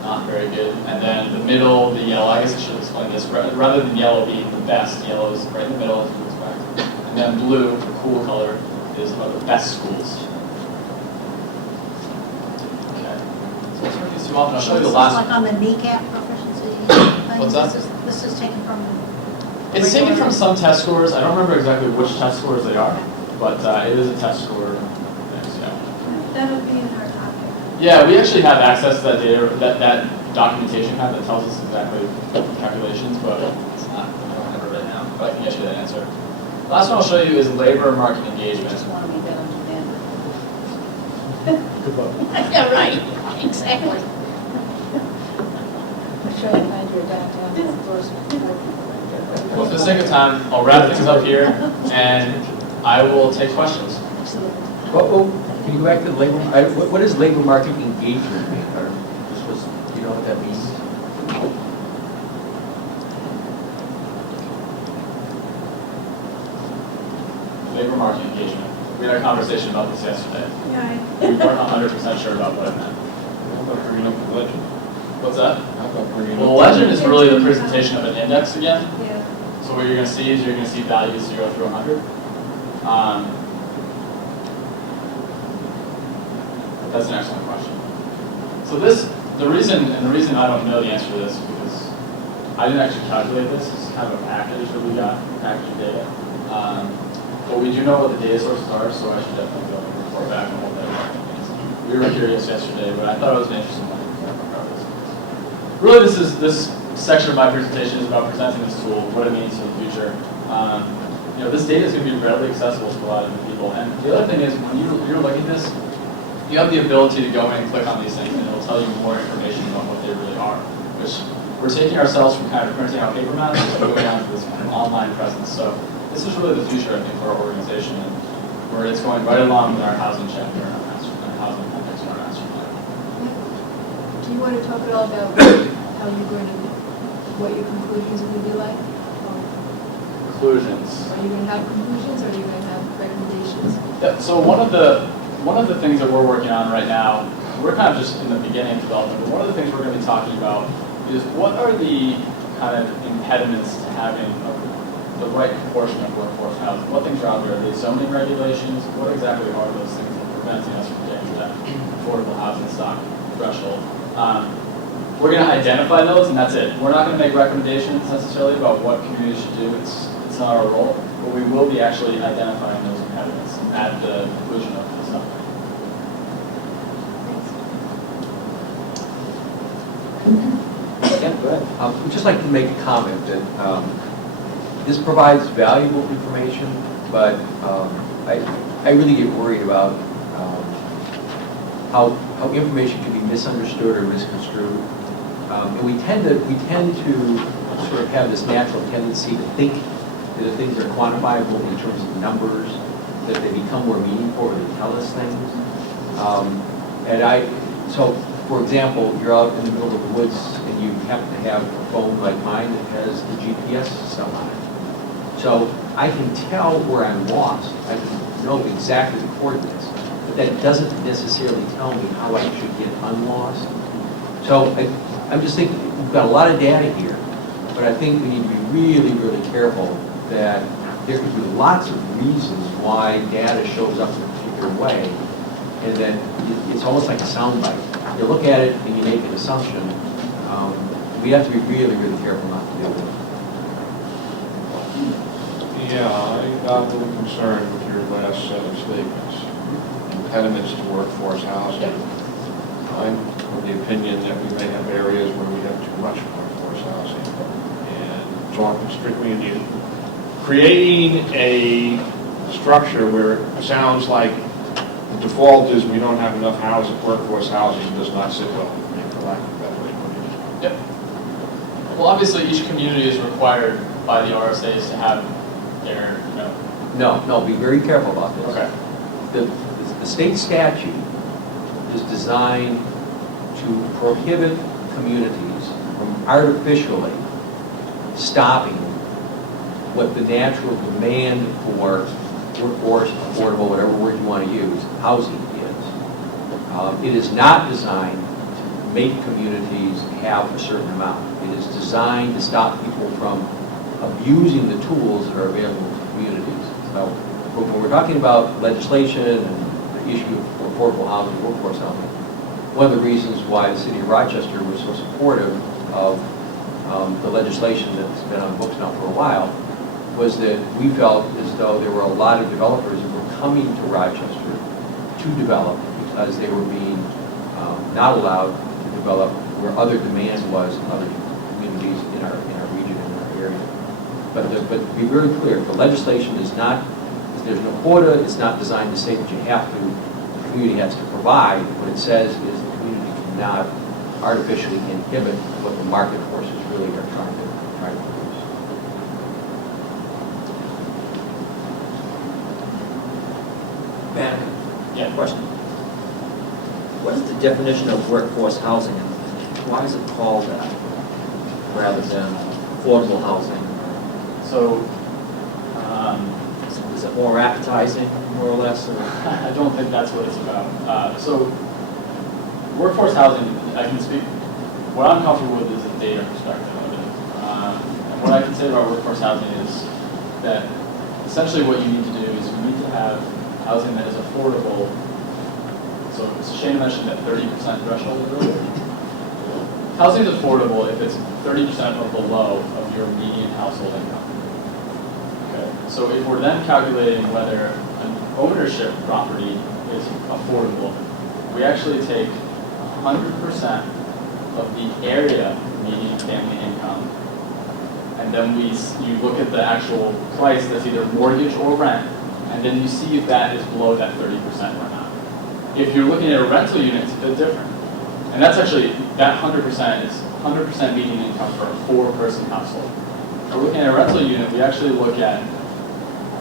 not very good. And then the middle, the yellow, I guess I should explain this. Rather than yellow being the best, yellow is right in the middle, as you would expect. And then blue, the cool color, is about the best schools. Okay. So let's turn these two off, and I'll show you the This is last like one. on the kneecap proficiency thing? What's that? This is taken from. It's taken from some test scores. I don't remember exactly which test scores they are, but it is a test score. That would be in our topic. Yeah, we actually have access to that data, that documentation kind that tells us exactly the calculations, but it's not, I don't have it right now, but I can get you that answer. The last one I'll show you is labor market engagement. Just want to be better than Good luck. that. Yeah, right, exactly. I'm sure you find your downtown endorsement. Well, for the sake of time, I'll wrap things up here, and I will take questions. Oh, can you go back to the labor, what does labor market engagement mean? Or do you know what that means? Labor market engagement. We had a conversation about this yesterday. Yeah, We weren't 100% sure about what it meant. How about bringing up the legend? What's that? How about bringing Well, the up? legend is really the presentation of an index again. yeah. So what you're going to see is you're going to see values 0 through 100. That's an excellent question. So the reason I don't know the answer to this is because I didn't actually calculate this. It's kind of a package that we got, package of data. But we do know what the data sources are, so I should definitely go and report back on what that means. We were curious yesterday, but I thought it was an interesting one. Really, this section of my presentation is about presenting this tool, what it means for the future. This data is going to be readily accessible to a lot of people. And the other thing is, when you're looking at this, you have the ability to go in and click on these things, and it'll tell you more information about what they really are. Which we're taking ourselves from kind of printing out paper maps and moving on to this kind of online presence. So this is really the future, I think, for our organization, and where it's going right along with our housing chapter and our housing context and our master plan. Do you want to talk at all about how you're going to, what your conclusions are going to be like? Conclusions. Are you going to have conclusions, or are you going to have recommendations? Yeah, so one of the things that we're working on right now, we're kind of just in the beginning of development, but one of the things we're going to be talking about is what are the kind of impediments to having the right proportion of workforce housing? What things are out there? Are they zoning regulations? What exactly are those things that are preventing us from getting to that affordable housing stock threshold? We're going to identify those, and that's it. We're not going to make recommendations necessarily about what communities should do. It's not our role, but we will be actually identifying those impediments at the conclusion of this stuff. Yeah, go ahead. I'd just like to make a comment that this provides valuable information, but I really get worried about how information can be misunderstood or misconstrued. And we tend to sort of have this natural tendency to think that the things are quantifiable in terms of numbers, that they become more meaningful or they tell us things. So for example, you're out in the middle of the woods and you happen to have a phone like mine that has the GPS stuff on it. So I can tell where I'm lost. I can know exactly the coordinates, but that doesn't necessarily tell me how I should get unlost. So I'm just thinking, we've got a lot of data here, but I think we need to be really, really careful that there could be lots of reasons why data shows up in a particular way, and that it's almost like a soundbite. You look at it and you make an assumption. We have to be really, really careful not to do it. Yeah, I got a little concerned with your last set of statements. Impediments to workforce housing. I'm of the opinion that we may have areas where we have too much workforce housing. And talking strictly in the creating a structure where it sounds like the default is we don't have enough housing, workforce housing does not sit well with me, for lack of a better way of putting it. Yep. Well, obviously, each community is required by the RSAs to have their, No, be very careful about this. Okay. The state statute is designed to prohibit communities from artificially stopping what the natural demand for workforce, affordable, whatever word you want to use, housing is. It is not designed to make communities have a certain amount. It is designed to stop people from abusing the tools that are available to communities. So when we're talking about legislation and the issue of affordable housing, workforce housing, one of the reasons why the city of Rochester was so supportive of the legislation that's been on books now for a while was that we felt as though there were a lot of developers who were coming to Rochester to develop because they were being not allowed to develop where other demand was in other communities in our region, in our area. But to be very clear, the legislation is not, there's no quota, it's not designed to say that you have to, the community has to provide. What it says is the community cannot artificially inhibit what the market forces really are trying to produce. Matt, Yeah. question. What is the definition of workforce housing and why is it called that rather than affordable housing? So, Is it more appetizing, more or less? Or? I don't think that's what it's about. So, workforce housing, I can speak, what I'm comfortable with is the data perspective of it. And what I can say about workforce housing is that essentially what you need to do is you need to have housing that is affordable. So Shane mentioned that 30% threshold earlier. Housing is affordable if it's 30% or below of your median household income. Okay. So if we're then calculating whether an ownership property is affordable, we actually take 100% of the area median family income, and then you look at the actual price that's either mortgage or rent, and then you see if that is below that 30% or not. If you're looking at a rental unit, it's a bit different. And that's actually, that 100% is 100% median income for a 4-person household. If we're looking at a rental unit, we actually look at,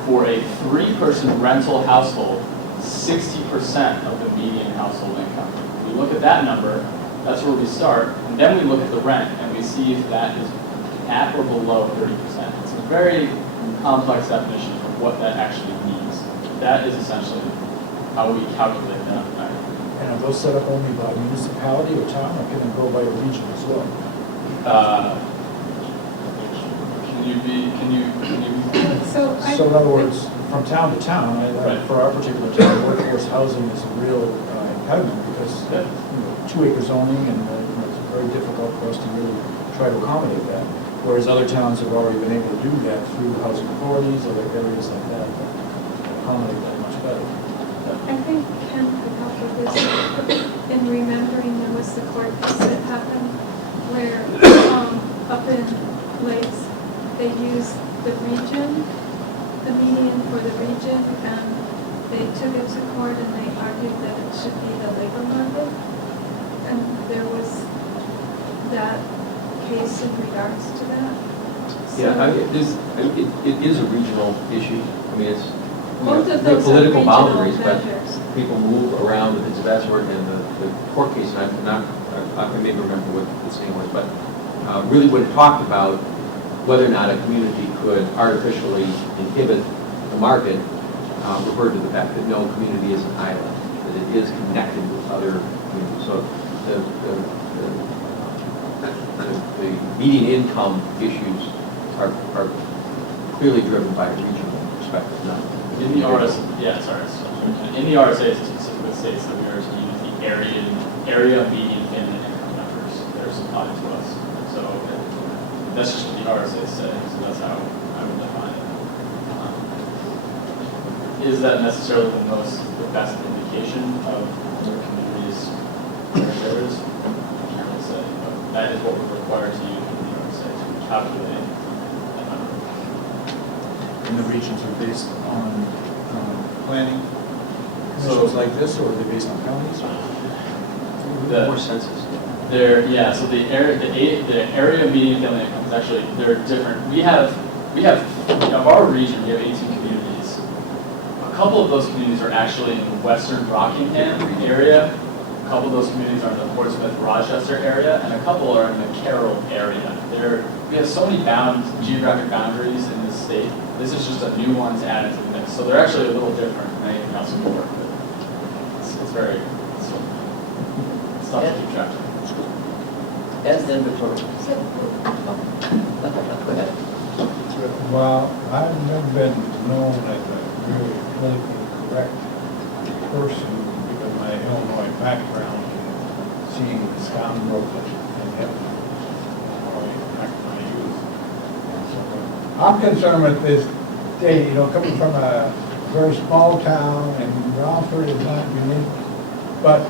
for a 3-person rental household, 60% of the median household income. We look at that number, that's where we start, and then we look at the rent, and we see if that is at or below 30%. It's a very complex definition of what that actually means. That is essentially how we calculate that. And are those set up only by municipality or town, or can they go by a region as well? Can you? So So in other words, from town to town, Right. for our particular town, workforce housing is a real impediment because, 2-acre zoning and it's very difficult for us to really try to accommodate that. Whereas other towns have already been able to do that through housing authorities, other areas like that accommodate that much better. I think Ken could help with this. In remembering there was the court case that happened where up in Lakes, they used the region, the median for the region, and they took it to court and they argued that it should be the labor market. And there was that case in regards to that. Yeah, it is a regional issue. I mean, it's, Both of the those are political regional boundaries, but measures. people move around with its password and the court case, and I may remember what the name was, but really what it talked about, whether or not a community could artificially inhibit the market, referred to the fact that no community is an island, that it is connected with other communities. So the median income issues are clearly driven by a regional perspective, not. In the RSA, in the RSA, it specifically states that we are to use the area median family income numbers that are supplied to us. So that's just what the RSA says, so that's how I would define it. Is that necessarily the best indication of where communities there is? I can't really say, but that is what we're required to use in the RSA to calculate that number. And the regions are based on planning commissions like this, or are they based on counties? More census. So the area median family income is actually, they're different. We have of our region, we have 18 communities. A couple of those communities are actually in the western Rockingham area. A couple of those communities are in the Portsmouth, Rochester area, and a couple are in the Carroll area. We have so many geographic boundaries in this state. This is just a new ones added to the mix. So they're actually a little different than anything else we work with. It's tough to keep track of. And then Victoria. Go ahead. Well, I've never been known as a really politically correct person because of my Illinois background and seeing the scoundrels and Illinois back in my youth. And so I'm concerned with this day, coming from a very small town, and Rolford is not unique, but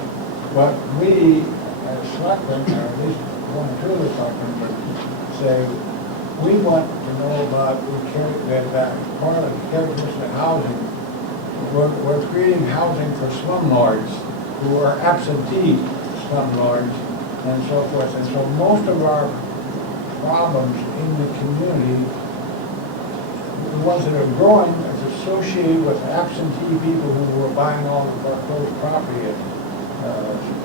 what we as selectmen, or at least one or two of the selectmen, would say, we want to know about that part of the characteristic of housing. We're creating housing for slumlords who are absentee slumlords and so forth. And so most of our problems in the community, the ones that are growing, is associated with absentee people who are buying all of our closed property at a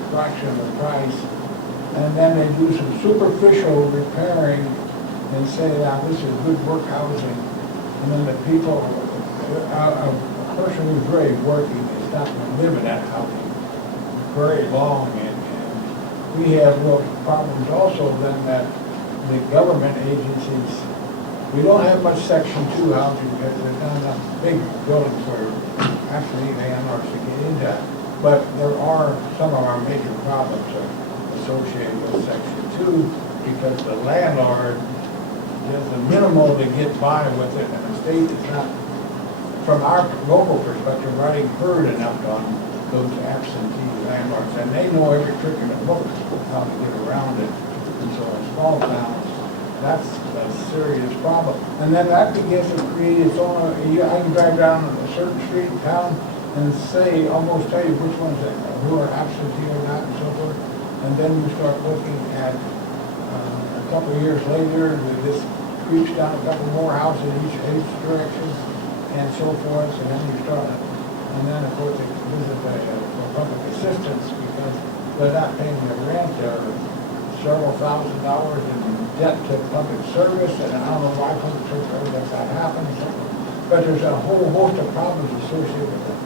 fraction of the price. And then they do some superficial repairing and say, this is good work housing. And then the people, a person who's really working is not going to live in that housing very long. And we have real problems also then that the government agencies, we don't have much Section 2 housing because there's not enough big buildings for actually landlords to get into. But there are some of our major problems associated with Section 2 because the landlord does the minimal to get by with it, and the state is not, from our local perspective, writing herd enough on those absentee landlords, and they know every trick in the book how to get around it. And so in small towns, that's a serious problem. And then that begins to create its own, I can drive down a certain street in town and say, almost tell you which ones who are absentee or not and so forth. And then you start looking at a couple of years later, this creeps down a couple more houses in each direction and so forth. And then you start, and then of course they visit the public assistance because they're not paying their rent. They're several $1,000s in debt to public service, and I don't know why public service ever lets that happen. But there's a whole host of problems associated with a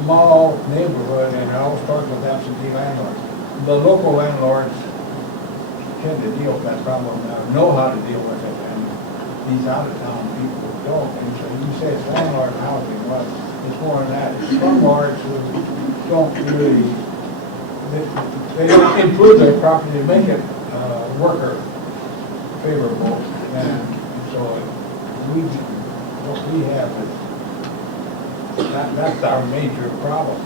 small neighborhood, and it all starts with absentee landlords. The local landlords tend to deal with that problem, know how to deal with it, and these out-of-town people don't. And so you say it's landlord housing, well, it's more than that. It's slumlords who don't really, they don't improve their property to make it worker favorable. And so what we have is, that's our major problem,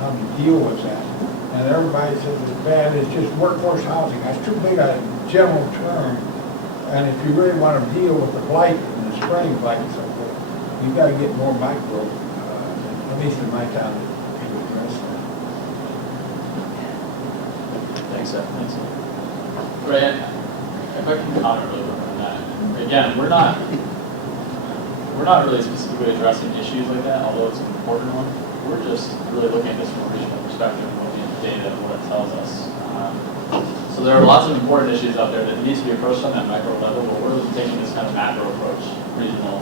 how to deal with that. And everybody says it's bad, it's just workforce housing. That's too big a general term. And if you really want to deal with the blight and the spring blight and so forth, you've got to get more micro, at least in my town, to address that. Thanks, Seth. Thanks. Right, if I can comment really quick on that. Again, we're not really specifically addressing issues like that, although it's an important one. We're just really looking at this from a regional perspective and looking at the data and what it tells us. So there are lots of important issues out there that need to be approached on that micro level, but we're taking this kind of macro approach, regional,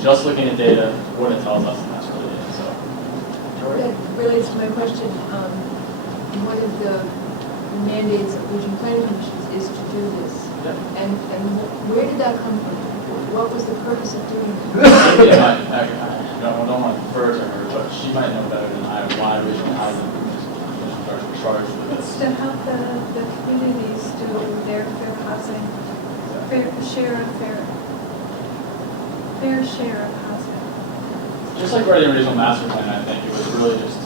just looking at data, what it tells us, and that's really it. So. That relates to my question. One of the mandates of regional planning commissions is to do this. Yep. And where did that come from? What was the purpose of doing it? Yeah, I don't want to defer to her, but she might know better than I why regional housing commissions are charged with this. To help the communities do their fair housing, fair share of housing. Just like writing a regional master plan, I think it was really just,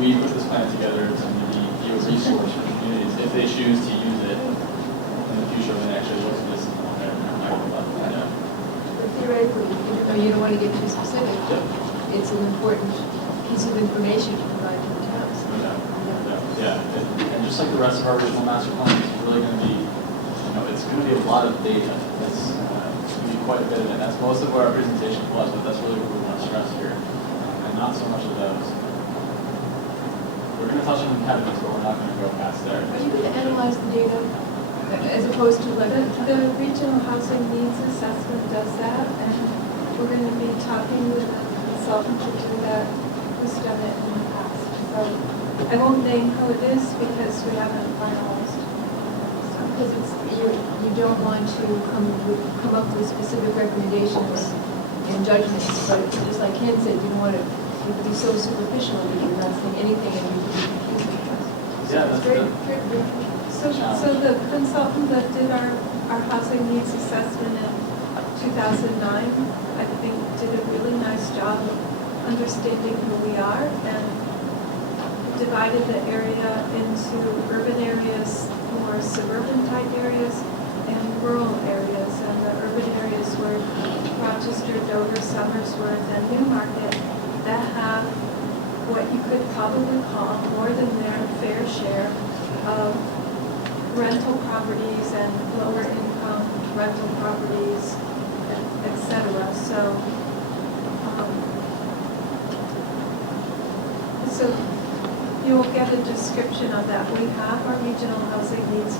we put this plan together to be a resource for communities if they choose to use it in the future when they actually look at this on their micro level. Yeah. But theoretically, even though you don't want to get too specific, it's an important piece of information to provide to the towns. Yeah, and just like the rest of our regional master plan, it's really going to be, it's going to be a lot of data. It's going to be quite a bit of it. That's most of what our presentation was, but that's really what we want to stress here, and not so much of those. touch on impediments, but we're not going to go past there. Are you going to analyze the data as opposed to like? The regional housing needs assessment does that, and we're going to be talking with a consultant to do that, who's done it in the past. So I won't name who it is because we haven't finalized. Because you don't want to come up with specific recommendations and judgments, but just like Ken said, you don't want to be so superficial that you're not saying anything and you can be confusing. Yeah, that's good. So the consultant that did our housing needs assessment in 2009, I think did a really nice job of understanding who we are and divided the area into urban areas, more suburban type areas, and rural areas. And the urban areas were Rochester, Dover, Somersworth, and Newmarket that have what you could probably call more than their fair share of rental properties and lower income rental properties, et cetera. So you'll get a description of that. We have our regional housing needs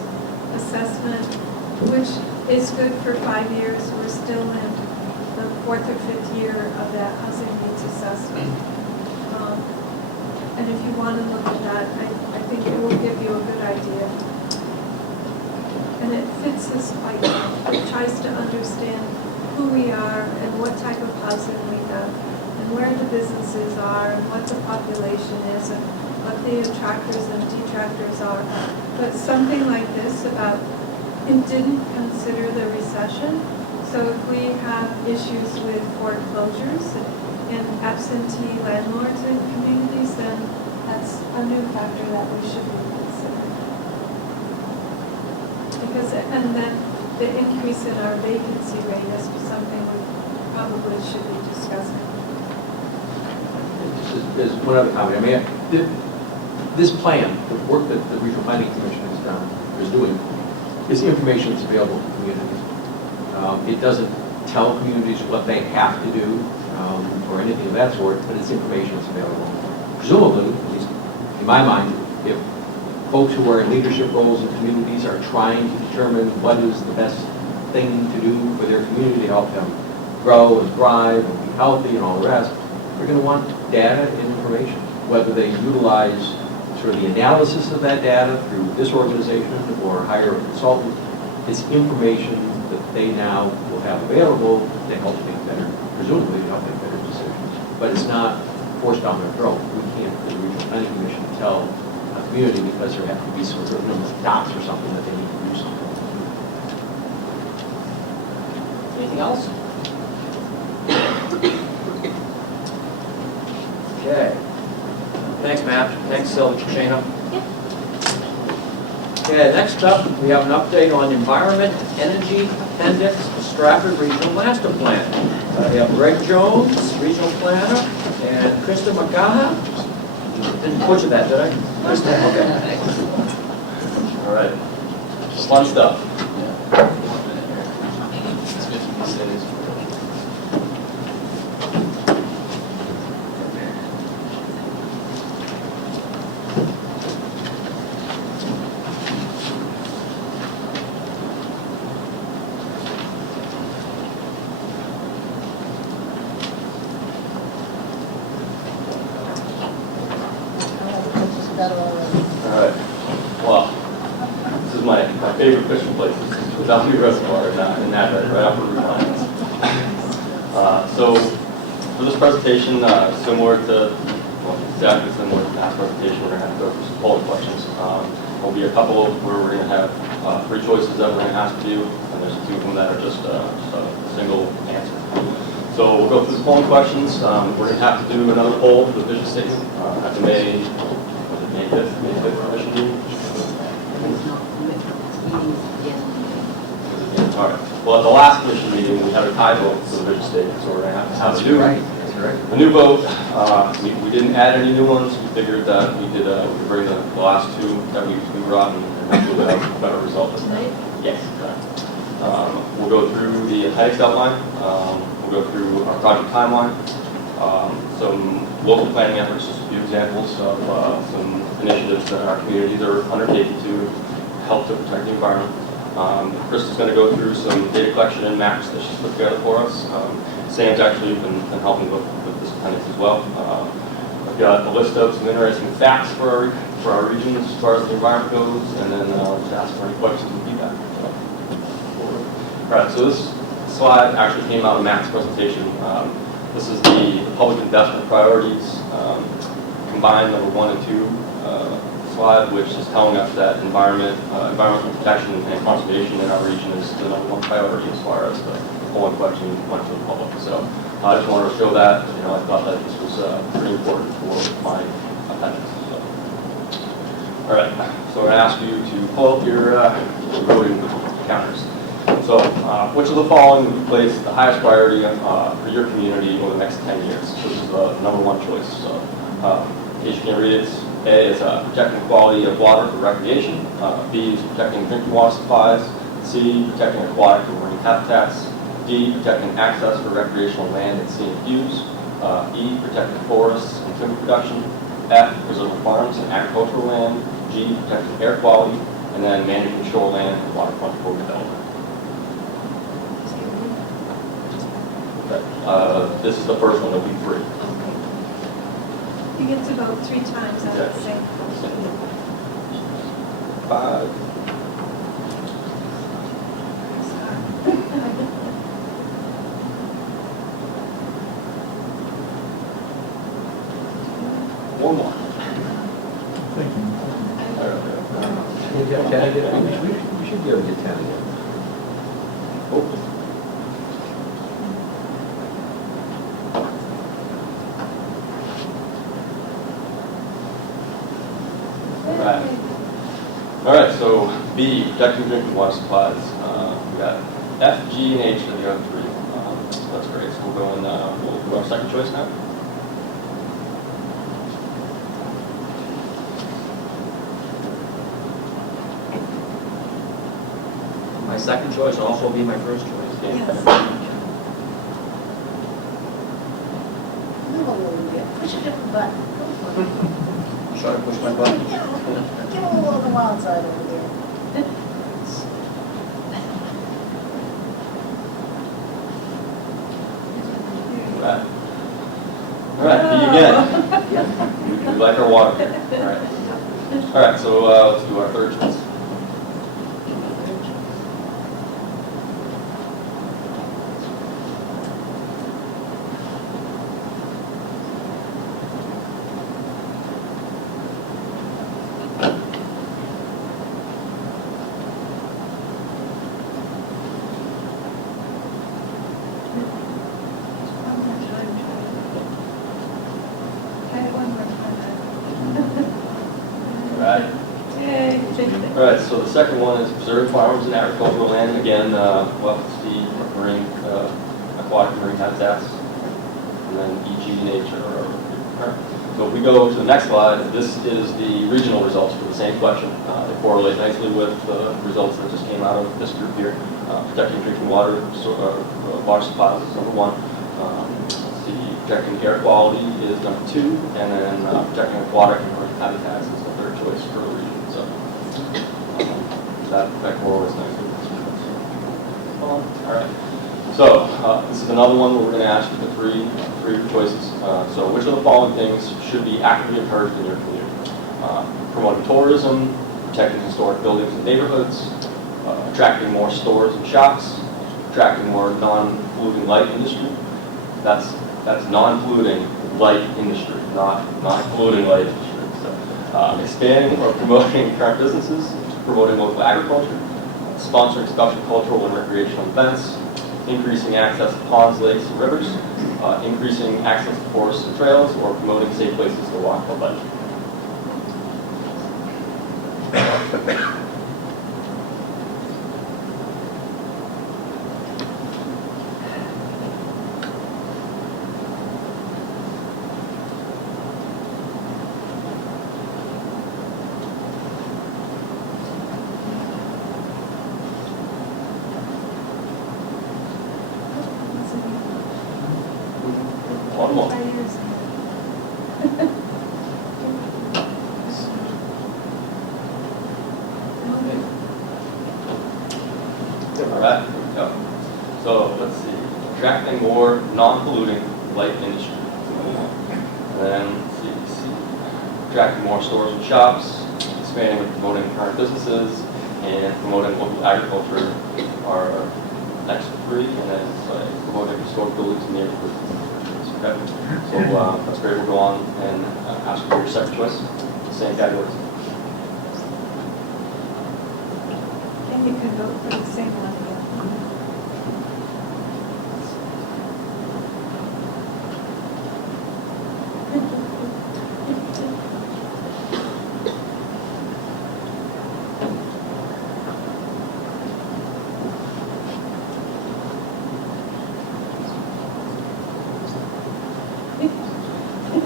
assessment, which is good for 5 years. We're still in the 4th or 5th year of that housing needs assessment. And if you want to look at that, I think it will give you a good idea. And it fits this quite well. It tries to understand who we are and what type of housing we have, and where the businesses are, and what the population is, and what the attractors and detractors are. But something like this about, it didn't consider the recession. So if we have issues with foreclosures and absentee landlords in communities, then that's a new factor that we should be considering. Because, and then the increase in our vacancy rate is something we probably should be discussing. There's one other comment. I mean, this plan, the work that the Regional Planning Commission has done, is doing, is information that's available to communities. It doesn't tell communities what they have to do or anything of that sort, but it's information that's available. Presumably, at least in my mind, if folks who are in leadership roles in communities are trying to determine what is the best thing to do for their community to help them grow and thrive and be healthy and all the rest, they're going to want data and information. Whether they utilize sort of the analysis of that data through this organization or hire a consultant, it's information that they now will have available to help make better, presumably to help make better decisions. But it's not forced down their throat. We can't, as a Regional Planning Commission, tell a community because there have to be some sort of dots or something that they need to do something. Anything else? Okay. Thanks, Matt. Thanks, Shana. Okay, next up, we have an update on environment, energy, appendix, the Stratford Regional Master Plan. We have Greg Jones, Regional Planner, and Krista McGaha. Didn't butcher that, did I? Krista, okay. All right. Fun stuff. It's good to be cities. All right. Well, this is my favorite fishing place. It's Valley Reservoir in that right off of Route 9. So for this presentation, similar to, well, exactly similar to that presentation, we're going to have to go through some polling questions. There'll be a couple where we're going to have 3 choices that we're going to ask you, and there's 2 of them that are just a single answer. So we'll go through the polling questions. We're going to have to do another poll for the vision statement at the May 5th commission meeting. All right. Well, at the last commission meeting, we had a tie vote for the vision statement, so we're going to have to do a new vote. We didn't add any new ones. We figured that we could bring the last 2 that we brought and hopefully we'll have a better result this time. Yes, correct. We'll go through the headaches outline. We'll go through our project timeline, some local planning efforts, just a few examples of some initiatives that our communities are undertaking to help to protect the environment. Chris is going to go through some data collection and maps that she's put together for us. Sam's actually been helping with this appendix as well. I've got a list of some interesting facts for our region as far as the environment goes, and then just ask for any questions and feedback. All right, so this slide actually came out of Matt's presentation. This is the public investment priorities combined number 1 and 2 slide, which is telling us that environmental protection and conservation in our region is the number 1 priority as far as the polling question went to the public. So I just wanted to show that. I thought that this was pretty important for my appendix. So. All right, so I'm going to ask you to pull up your voting counters. So, which of the following would you place the highest priority for your community over the next 10 years? So this is the number 1 choice. So, in case you can't read it, A is protecting quality of water for recreation. B is protecting drinking water supplies. C, protecting aquatic and marine habitats. D, protecting access for recreational land and scenic views. E, protecting forests and timber production. F, preserving farms and agricultural land. G, protecting air quality. And then managing shoreland and waterfront for development. This is the first one, it'll be 3. He gets about 3 times out of the same. 5. One more. Thank you. We should be able to get 10 again. Oh. All right, so B, protecting drinking water supplies. We got F, G, and H are the other 3. So that's great. So we'll go in, we'll do our second choice now. My second choice will also be my first choice. Yes. Move a little bit, push a different button. Should I push my button? Get a little on the wild side over there. All right, B again. We like our water here. All right, so let's do our third choice. All right, so the second one is preserve farms and agricultural land. Again, we'll have to see marine, aquatic and marine habitats. And then E, G, and H are. So if we go to the next slide, this is the regional results for the same question. They correlate nicely with the results that just came out of this group here. Protecting drinking water, water supplies is number 1. Protecting air quality is number 2. And then protecting aquatic and marine habitats is the third choice for the region. So that correlates nicely with this group. All right. So this is another one where we're going to ask you the three choices. So which of the following things should be actively encouraged in your community? Promoting tourism, protecting historic buildings and neighborhoods, attracting more stores and shops, attracting more non-polluting light industry. That's non-polluting light industry, not polluting light industry. So, expanding or promoting current businesses, promoting local agriculture, sponsoring special cultural and recreational events, increasing access to ponds, lakes, and rivers, increasing access to forests and trails, or promoting safe places to walk or bike. One more. attracting more non-polluting light industry. And then, let's see, attracting more stores and shops, expanding and promoting current businesses, and promoting local agriculture are next three, and then it's like promoting historic buildings and neighborhoods. Okay, so that's great. We'll go on and ask for your second choice, same categories. And you can vote for the same one again.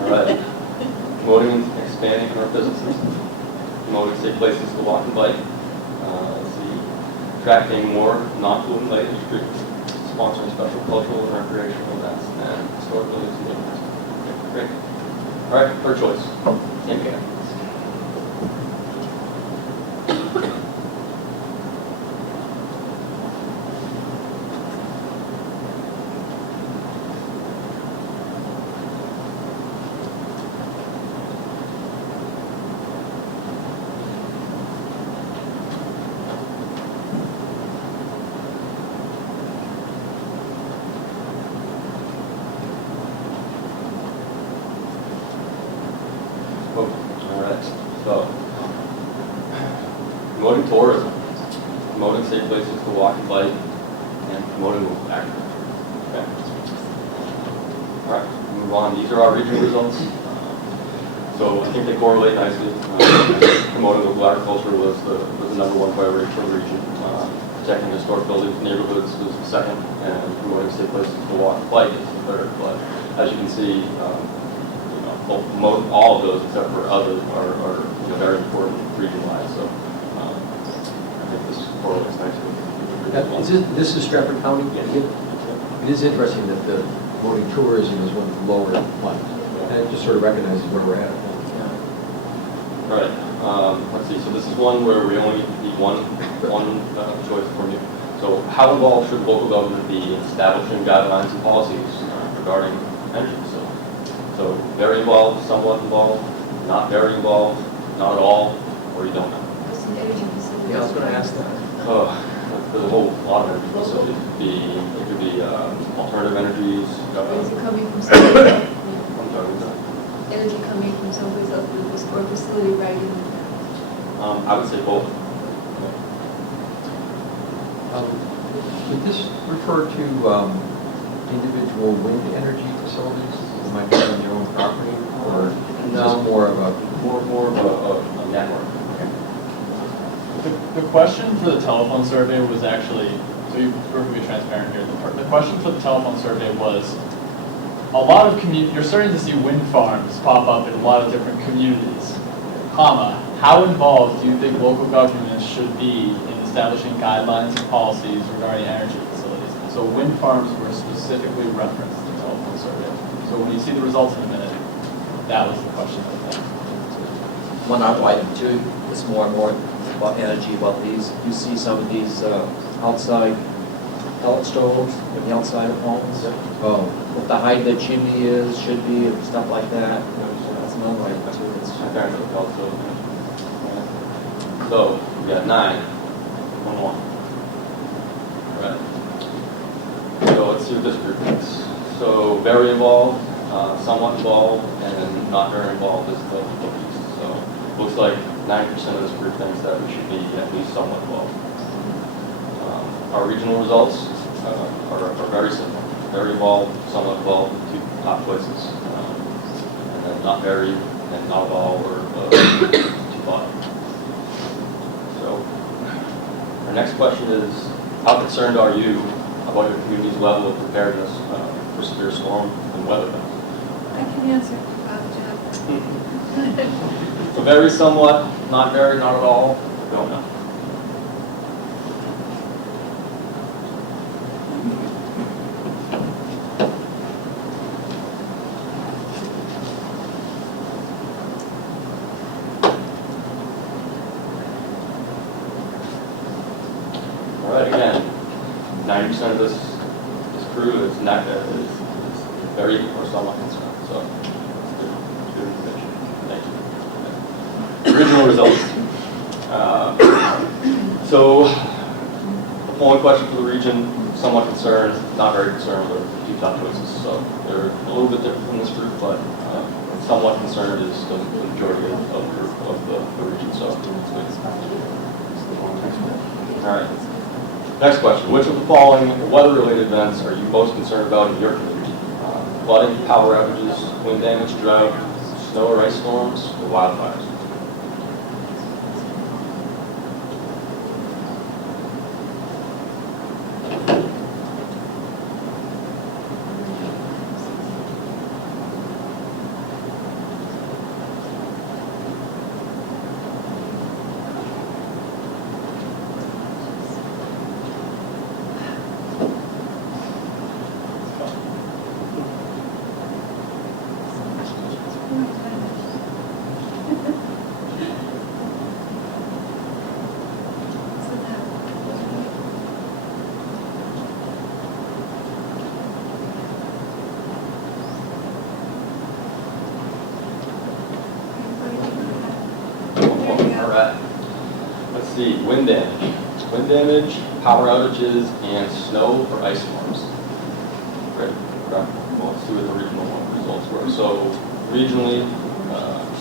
All right. Promoting and expanding our businesses. Promoting safe places to walk and bike. Let's see. Attracting more non-polluting light industry. Sponsoring special cultural and recreational events and historic buildings and neighborhoods. Okay, great. All right, third choice. Same categories. All right, so promoting tourism, promoting safe places to walk and bike, and promoting local agriculture. Okay. All right, move on. These are our regional results. So I think they correlate nicely. Promoting local agriculture was the number one priority for the region. Protecting historic buildings and neighborhoods was the second, and promoting safe places to walk and bike is the third. But as you can see, all of those except for others are very important region-wide. So I think this correlates nicely. This is Stratford County? Yes. It is interesting that the promoting tourism is one of the lower ones. And it just sort of recognizes where we're at. All right. Let's see. So this is one where we only need one choice from you. So how involved should local government be in establishing guidelines and policies regarding energy facilities? So very involved, somewhat involved, not very involved, not at all, or you don't know. It's an energy facility. Yeah, I was gonna ask that. Oh, there's a whole lot of energy facilities. It could be alternative energies. Is it coming from someplace else? I'm sorry, what's that? Energy coming from someplace else with this or facility right in? I would say both. Would this refer to individual wind energy facilities that might be on their own property, or is this more of a? More of a network. The question for the telephone survey was actually, so we're going to be transparent here. The question for the telephone survey was, a lot of you're starting to see wind farms pop up in a lot of different communities, how involved do you think local governments should be in establishing guidelines and policies regarding energy facilities? So wind farms were specifically referenced in the telephone survey. So when you see the results in a minute, that was the question of that. One other item too, is more and more about energy, about these, you see some of these outside pellet stoves on the outside of homes. Oh, What the height of the chimney is, should be, and stuff like that. So that's another item too. Apparently also. So we got 9. One more. All right. So let's see what this group thinks. So very involved, somewhat involved, and not very involved is the piece. So looks like 90% of this group thinks that we should be at least somewhat involved. Our regional results are very similar. Very involved, somewhat involved, 2 top choices. And then not very and not at all or 2 bottom. So our next question is, how concerned are you about your community's level of preparedness for severe storm and weather events? I can answer, Jeff. So very, somewhat, not very, not at all, don't know. All right, again, 90% of this crew is not, is very or somewhat concerned, so it's good information. Thank you. Regional results. So, the polling question for the region, somewhat concerned, not very concerned with a few top choices. So they're a little bit different from this group, but somewhat concerned is the majority of the group of the region. So it's good. All right. Next question. Which of the following weather-related events are you most concerned about in your community? Flooding, power outages, wind damage, drought, snow or ice storms, or wildfires? All right. Let's see, wind damage. Wind damage, power outages, and snow or ice storms. Great. Okay. Well, let's see what the regional results were. So regionally,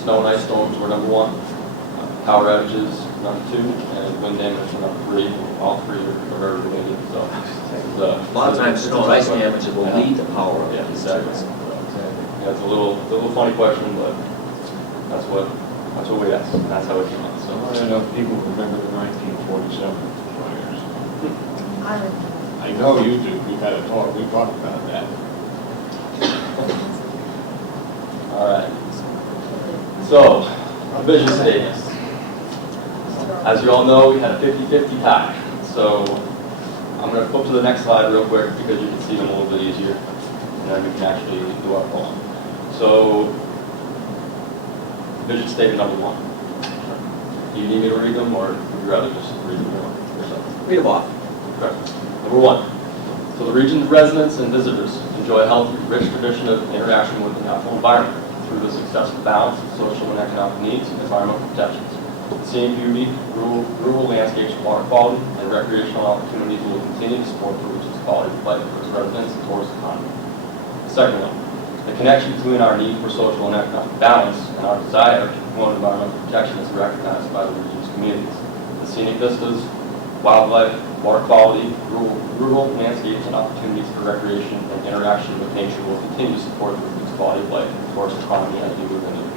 snow and ice storms were number 1, power outages number 2, and wind damage number 3. All three are very related. So A lot of times, snow and ice damage will lead to power outages. Yeah, exactly. Yeah, it's a little funny question, but that's what we asked, and that's how it came out. So I don't know if people remember the 1947 fires. I know you do. We talked about that. all right. So, vision statement. As you all know, we had a 50-50 tie. So, I'm going to flip to the next slide real quick because you can see them a little bit easier, and then we can actually do our poll. So, vision statement number 1. Do you need me to read them, or would you rather just read them yourself? Read them off. Okay. Number 1. So the region's residents and visitors enjoy a healthy, rich tradition of interaction with the natural environment through the successful balance of social and economic needs and environmental protections. The scenic beauty, rural landscapes, water quality, and recreational opportunities will continue to support the region's quality of life for its residents and tourist economy. The second one. The connection between our need for social and economic balance and our desire to promote environmental protection is recognized by the region's communities. The scenic vistas, wildlife, water quality, rural landscapes, and opportunities for recreation and interaction with nature will continue to support the region's quality of life and tourist economy as we move into the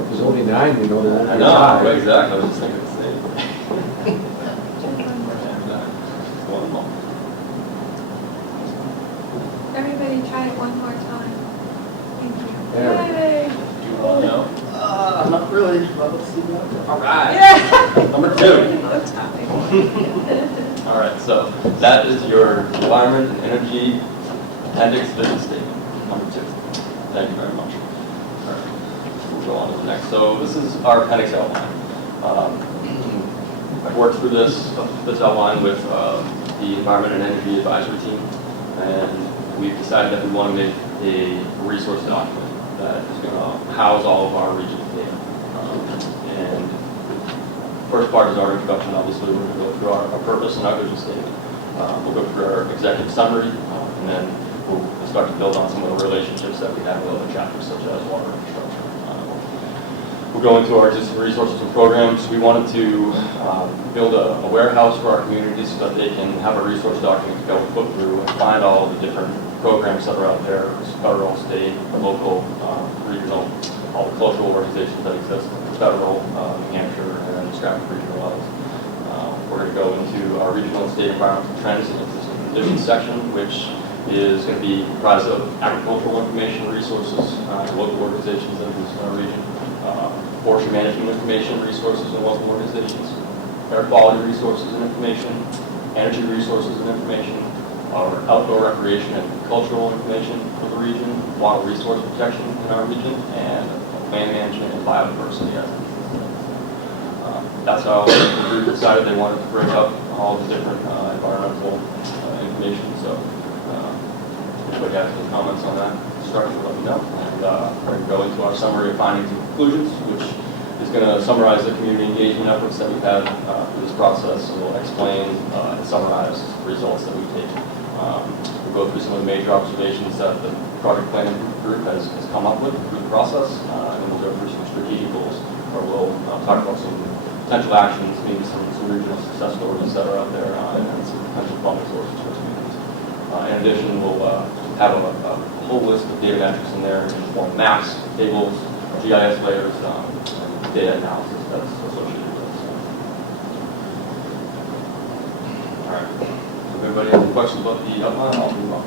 If there's only 9, we know there won't be I a know, tie. right, exactly. I was just thinking the same. Everybody try it one more time. Thank you. There we go. Yay! Do you want to know? Not really, but let's see what. All right. Yeah. Number 2. No time. All right, so that is your environment and energy appendix vision statement, number 2. Thank you very much. All right, we'll go on to the next. So this is our appendix outline. I've worked through this outline with the Environment and Energy Advisory Team, and we've decided that we want to make a resource document that is going to house all of our regional data. And first part is our introduction. Obviously, we're going to go through our purpose and our vision statement. We'll go through our executive summary, and then we'll start to build on some of the relationships that we have with other chapters, such as water infrastructure. We'll go into our existing resources and programs. We wanted to build a warehouse for our communities so that they can have a resource document to go and flip through and find all the different programs that are out there, federal, state, local, regional, all the cultural organizations that exist, federal, New Hampshire, and prescribed at regional levels. We're going to go into our regional and state environmental trends and existing conditions section, which is going to be comprised of agricultural information resources, local organizations in our region, forestry management information resources and local organizations, air quality resources and information, energy resources and information, our outdoor recreation and cultural information for the region, water resource protection in our region, and land management and biodiversity. That's how the group decided they wanted to break up all the different environmental information. So if anybody has any comments on that, start to let me know. And we're going to go into our summary of findings and conclusions, which is going to summarize the community engagement efforts that we've had through this process, and we'll explain and summarize the results that we've taken. We'll go through some of the major observations that the project planning group has come up with through the process, and then we'll go through some strategic goals, or we'll talk about some potential actions, maybe some regional success stories that are out there, and some potential funding sources for communities. In addition, we'll have a whole list of data metrics in there in the form of maps, tables, GIS layers, and data analysis that's associated with this. All right. If anybody has any questions about the outline, I'll move on.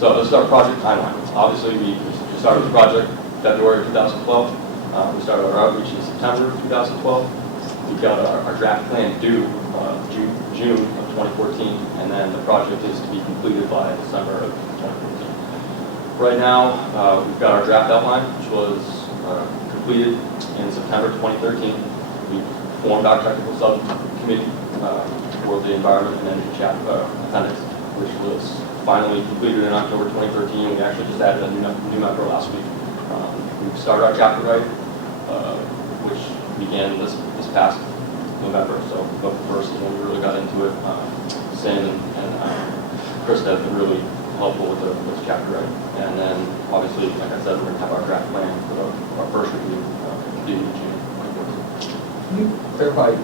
So let's start project timeline. Obviously, we started the project February 2012. We started our outreach in September of 2012. We've got our draft plan due June of 2014, and then the project is to be completed by December of 2014. Right now, we've got our draft outline, which was completed in September 2013. We formed our technical subcommittee for the environment and energy appendix, which was finally completed in October 2013. We actually just added a new member last week. We started our chapter right, which began this past November. So November 1st is when we really got into it. Sam and Chris have been really helpful with this chapter right. And then obviously, like I said, we're going to have our draft plan for our first review due in June. Can you clarify,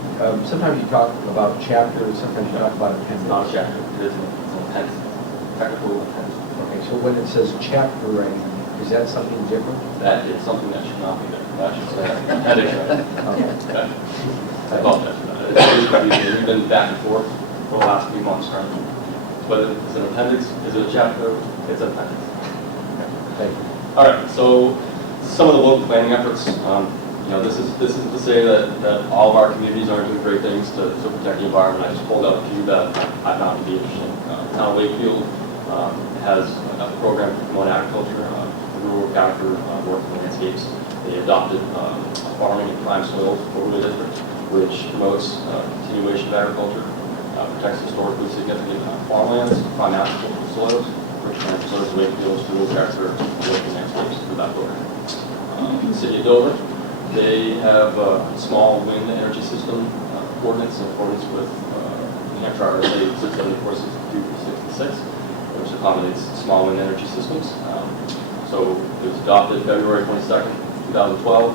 sometimes you talk about chapters, sometimes you talk about appendix. It's not a chapter, it is an appendix, technical appendix. Okay, so when it says chapter writing, is that something different? That is something that should not be there. That should say appendix. Okay. I apologize for that. It's confusing. We've been back and forth for the last few months trying to, whether it's an appendix, is it a chapter? It's an appendix. Thank you. All right, so some of the local planning efforts, this is to say that all of our communities are doing great things to protect the environment. I just pulled out a few that I found to be interesting. Town of Wakefield has a program to promote agriculture, rural character, working landscapes. They adopted farming and prime soils overlay district, which promotes continuation of agriculture, protects historically significant farmlands, prime agricultural soils, which then preserves Wakefield's rural character, working landscapes through that program. The city of Dover, they have a small wind energy system ordinance in accordance with New Hampshire RSA 674-62-66, which accommodates small wind energy systems. So it was adopted February 22nd, 2012.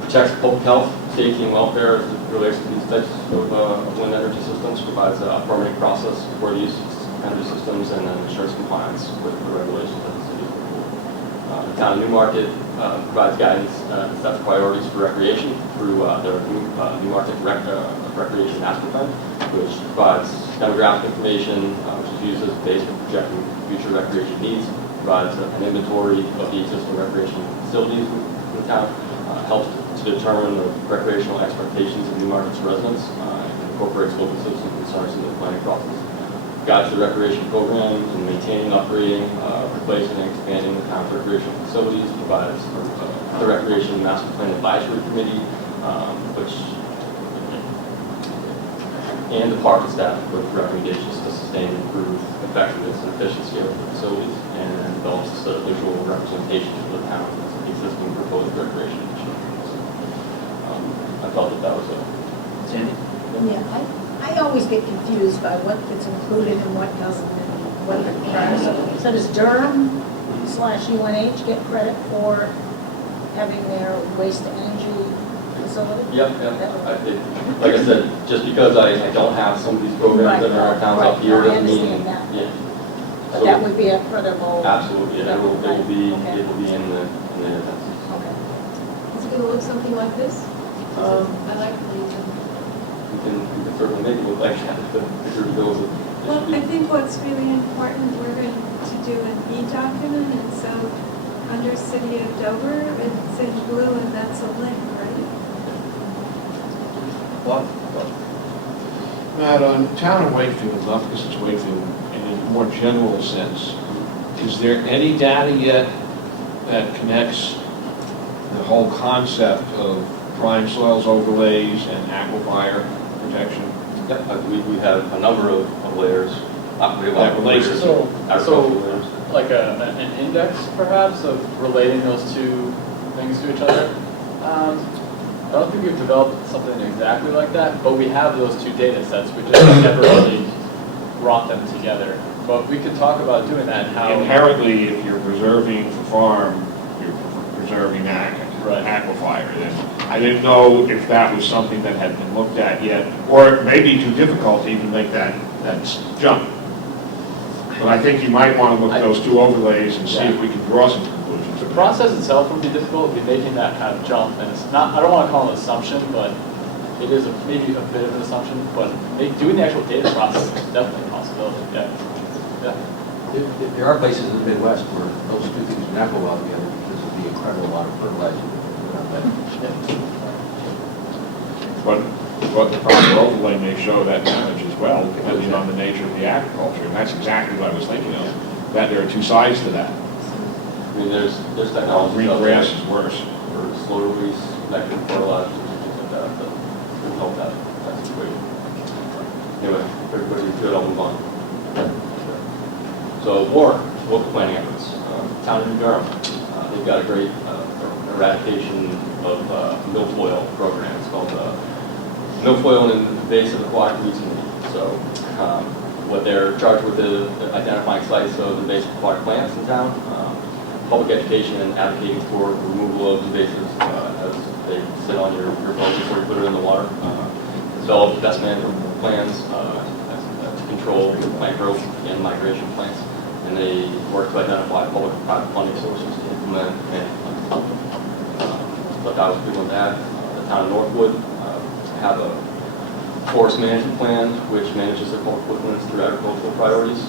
Protects public health, safety, and welfare as it relates to these types of wind energy systems, provides a permitting process for these energy systems, and then ensures compliance with the regulations that the city has approved. The town of Newmarket provides guidance and sets priorities for recreation through their Newmarket Recreation Master Plan, which provides demographic information, which is used as a base for projecting future recreation needs, provides an inventory of the existing recreation facilities in the town, helps to determine the recreational expectations of Newmarket's residents, and incorporates local citizen concerns into the planning process. Guides the recreation program in maintaining, upgrading, replacing, and expanding the town's recreational facilities, provides the Recreation Master Plan Advisory Committee, and the park and staff with recommendations to sustain and improve effectiveness and efficiency of the facilities, and develops a visual representation of the town as an existing proposed recreation initiative. I felt that was a... Sandy? Yeah, I always get confused by what gets included and what doesn't, and what it requires. So does Durham/UNH get credit for having their waste energy facility? Yep. Like I said, just because I don't have some of these programs that are in our towns up here doesn't mean... That. Yeah. But So, that would be a credible... absolutely, yeah. It will be Okay. in the events. Okay. It's a gonna look something like this? I like the region. We can certainly make it look like that if the picture builds it. Well, I think what's really important, we're going to do an e-document, and so under City of Dover, it's in blue, and that's a link, right? What? Matt, on town of Wakefield, not because it's Wakefield, in a more general sense, is there any data yet that connects the whole concept of prime soils overlays and aquifer protection? Yep, we have a number of layers. We have That relates layers, So, agricultural layers. like an index perhaps of relating those two things to each other. I don't think we've developed something exactly like that, but we have those two data sets. We just never really brought them together. But we could talk about doing that and how. Inherently, if you're preserving for farm, you're preserving aquifer. Then I didn't know if that was something that had been looked at yet, or it may be too difficult to even make that jump. But I think you might want to look at those two overlays and see if we can draw some conclusions. The process itself would be difficult, would be making that kind of jump, and it's not, I don't want to call it an assumption, but it is maybe a bit of an assumption, but doing the actual data process is definitely a possibility, yeah. There are places in the Midwest where those two things do not go well together because of the incredible amount of fertilizer that's put on that. But the proper overlay may show that damage as well, depending on the nature of the agriculture. And that's exactly what I was thinking of, that there are two sides to that. I mean, there's technology. Green grass is worse. Or slow release, negative fertilizers, things like that, that can help that situation. Anyway, if everybody's good, I'll move on. So more local planning efforts. Town of New Durham, they've got a great eradication of milfoil program. It's called milfoil and invasive aquatic weeds. So what they're charged with is identifying sites of invasive aquatic plants in town, public education and advocating for removal of invasives as they sit on your boat before you put it in the water. Develop best management plans to control plant growth and migration plants. And they work to identify public and private funding sources to implement management plans. But I was good with that. The town of Northwood have a forest management plan which manages their public woodlands through agricultural priorities.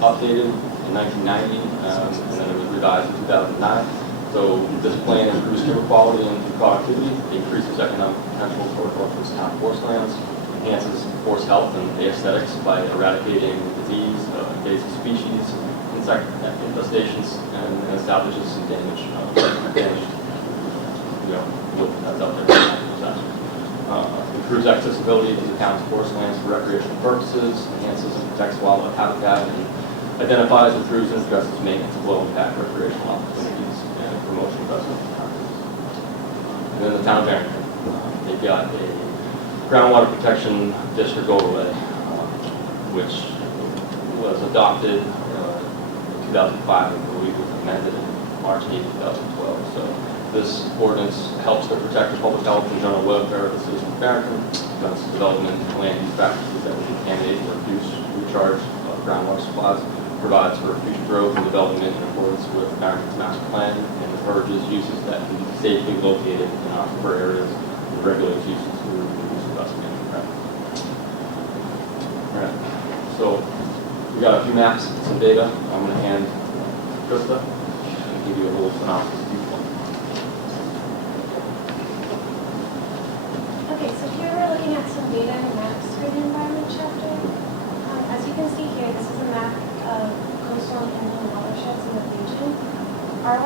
Updated in 1990 and then it was revised in 2009. So this plan improves timber quality and productivity, increases economic potential for Northwood's town forest lands, enhances forest health and aesthetics by eradicating disease, invasive species, insect infestations, and establishes some damage that's out there. Improves accessibility to the town's forest lands for recreational purposes, enhances and protects wildlife habitat, and identifies, improves, and addresses maintenance of low-impact recreational opportunities and promotion of investment practices. And then the town of Barrington, they've got a groundwater protection district overlay, which was adopted in 2005, I believe, was amended in March 8, 2012. So this ordinance helps to protect the public health and general welfare of the citizens of Barrington, prevents development and land use practices that would contaminate or reduce recharge of groundwater supplies, provides for future growth and development in accordance with Barrington's master plan, and encourages uses that can be safely located in aquifer areas and regulates uses to reduce investment in practices. All right, so we got a few maps, some data. I'm going to hand Krista and give you a little synopsis. Okay, so here we're looking at some data and maps for the environment chapter. As you can see here, this is a map of coastal and inland watersheds in the region. Our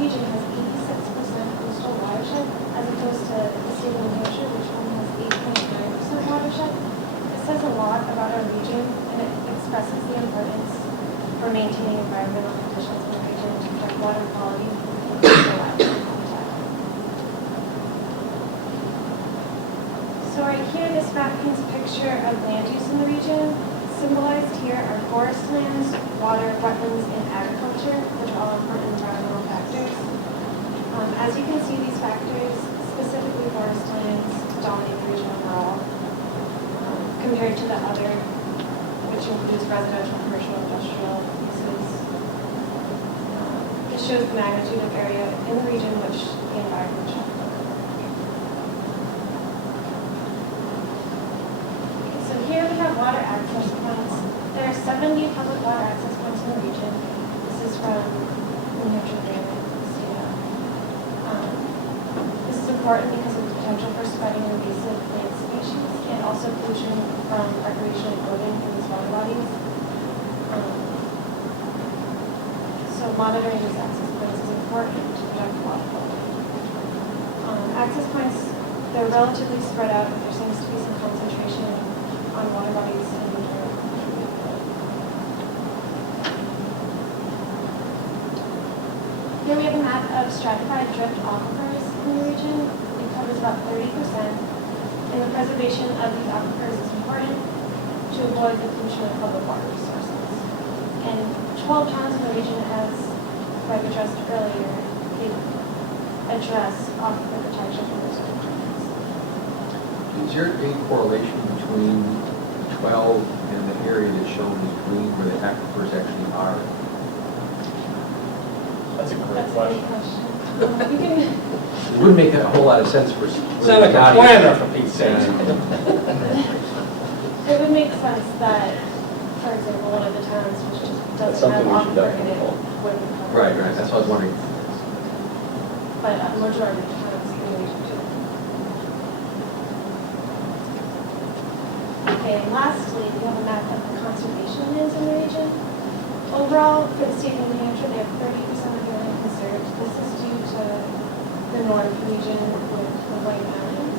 region has 86% coastal watershed, as opposed to the state of New Hampshire, which only has 8.9% watershed. This says a lot about our region, and it expresses the importance for maintaining environmental conditions in the region to protect water quality and coastal wildlife habitat. So right here, this map paints a picture of land use in the region. Symbolized here are forest lands, water, wetlands, and agriculture, which are all important environmental factors. As you can see, these factors, specifically forest lands, dominate the region overall, compared to the other, which includes residential, commercial, industrial uses. This shows the magnitude of area in the region which the environment chapter. So here we have water access points. There are 70 public water access points in the region. This is from New Hampshire Drainage. This is important because of the potential for spreading invasive plant species and also pollution from recreational boating in these water bodies. So monitoring these access points is important to protect water quality. Access points, they're relatively spread out, but there seems to be some concentration on water bodies in the area. Here we have a map of stratified drift aquifers in the region. It covers about 30%. And the preservation of these aquifers is important to avoid the pollution of public water resources. And 12 towns in the region, as Greg addressed earlier, they address aquifer protection from those requirements. Is there any correlation between 12 and the area that's shown in green where the aquifers actually are? That's a great That's a question. great question. We can, It wouldn't make a whole lot of sense for. Sound like a planner for Pete's sake. it would make sense that, for example, one of the towns which just That's doesn't have something we should aquifer in it definitely wouldn't cover. Right, right, that's what I was wondering. But majority of towns in the region do. Okay, and lastly, we have a map of the conservation lands in the region. Overall, for the state of New Hampshire, they have 30% of the land conserved. This is due to the north region with the White Mountains.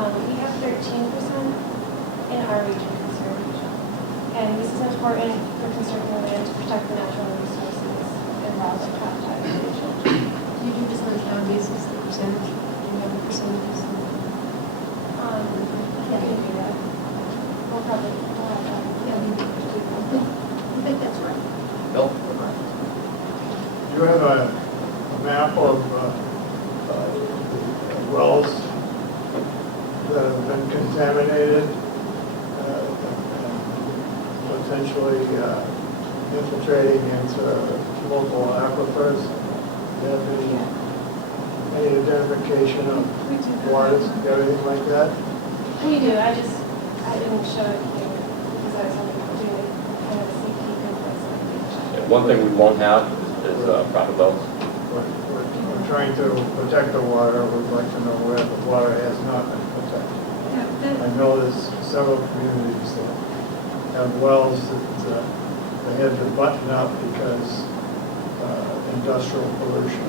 We have 13% in our region conserved. And this is important for conserving the land to protect the natural resources and wildlife habitat in the region. Do you do this on a town basis, the percentage? Do you have the percentages? Yeah, we can do that. We'll have that. Yeah, maybe we should do that. I think that's right. Bill? You have a map of wells that have been contaminated, and potentially infiltrating into local aquifers. Do you have any identification of We do that. waters, everything like that? We do, I didn't show it here because I was only doing kind of a sneak peek of what's like. One thing we won't have is private wells. We're trying to protect the water. We'd like to know where the water has not been protected. Yeah, I know there's several communities that have wells that they had to button up because industrial pollution.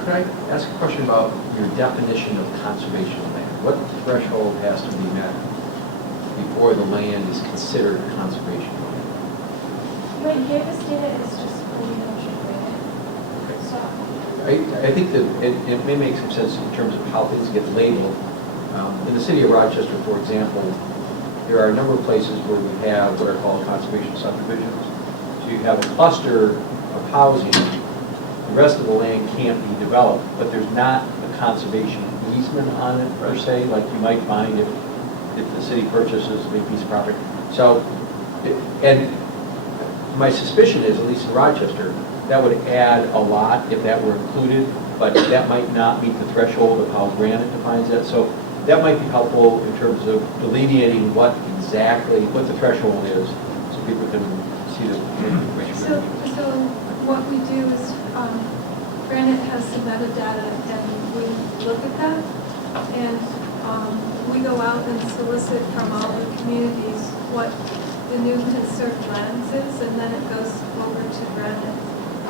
Could I ask a question about your definition of conservation land? What threshold has to be met before the land is considered conservation land? Right here, this data is just for New Hampshire granted. So, I think that it may make some sense in terms of how things get labeled. In the city of Rochester, for example, there are a number of places where we have what are called conservation subdivisions. So you have a cluster of housing, the rest of the land can't be developed, but there's not a conservation easement on it per se, like you might find if the city purchases a big piece of property. So, and my suspicion is, at least in Rochester, that would add a lot if that were included, but that might not meet the threshold of how Granite defines that. So that might be helpful in terms of delineating what the threshold is, so people can see the information. So what we do is, Granite has some metadata, and we look at that, and we go out and solicit from all the communities what the new conserved lands is, and then it goes over to Granite,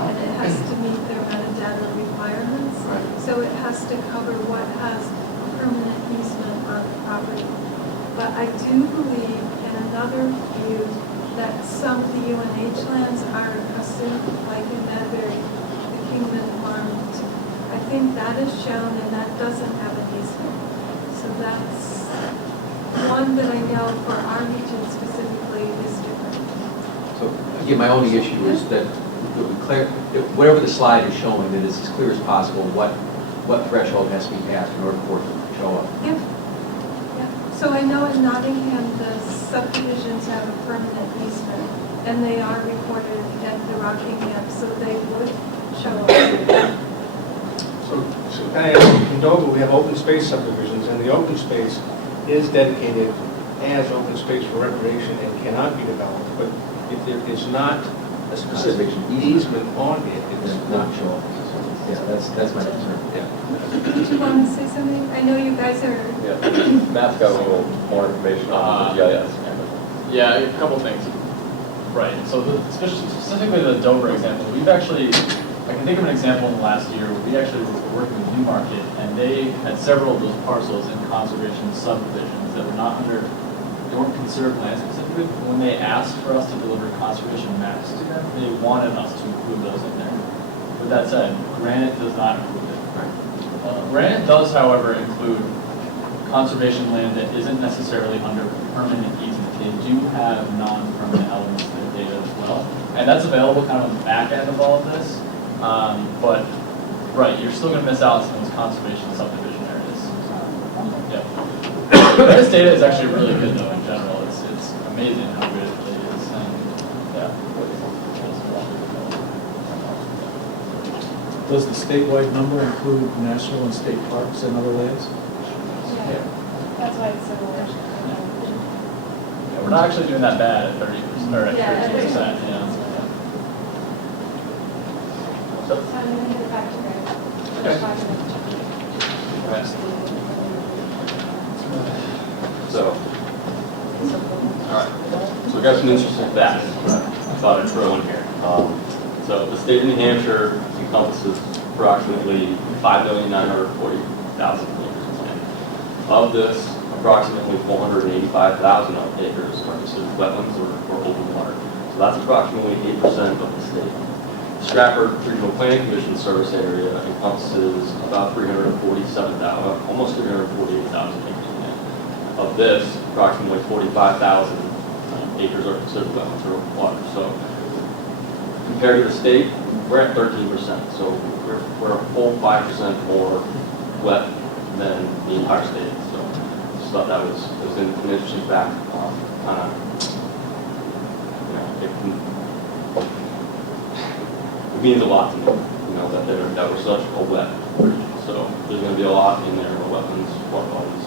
and it has to meet their metadata requirements. Right. So it has to cover what has permanent easement on the property. But I do believe in another view that some of the UNH lands are assumed, like in Medbury, the Kingman Farm. I think that is shown, and that doesn't have an easement. So that's one that I know for our region specifically is different. So again, my only issue is that whatever the slide is showing, that it's as clear as possible what threshold has to be passed in order for it to show up. Yeah. Yeah. So I know in Nottingham, the subdivisions have a permanent easement, and they are recorded at the Rockingham, so they would show up. So kind of in Dover, we have open space subdivisions, and the open space is dedicated as open space for recreation and cannot be developed. But if there is not a specific easement on it, it's not show up. Yeah, that's my concern. Yeah. Did you want to say something? I know you guys are, Yeah, Matt's got a little more information on the GIS. Yeah, a couple things. Right, so specifically the Dover example, we've actually, I can think of an example in the last year where we actually were working with Newmarket, and they had several of those parcels in conservation subdivisions that were not under, they weren't conserved land specifically. When they asked for us to deliver conservation maps to them, they wanted us to include those in there. With that said, Granite does not include it. Granite does, however, include conservation land that isn't necessarily under permanent easement. They do have non-permanent elements to their data as well. And that's available kind of on the back end of all of this. But, right, you're still going to miss out on some of those conservation subdivision areas. Yeah. This data is actually really good, though, in general. It's amazing how good it really is. And, yeah. Does the statewide number include national and state parks and other lands? Yeah, that's why it's so large. Yeah, we're not actually doing that bad at 30%, or at 13%, yeah. So I'm going to hand it back to Greg. So, all right. So we got some interesting facts. I thought I'd throw in here. So the state of New Hampshire encompasses approximately 5,940,000 acres of land. Of this, approximately 485,000 acres are considered wetlands or open water. So that's approximately 8% of the state. The Stratford Regional Planning Commission service area encompasses about 347,000, almost 348,000 acres of land. Of this, approximately 45,000 acres are considered wetlands or open water. So compared to the state, we're at 13%. So we're a full 5% more wet than the entire state. So just thought that was an interesting fact. It means a lot to me, that we're such a wet region. So there's going to be a lot in there for wetlands, water bodies,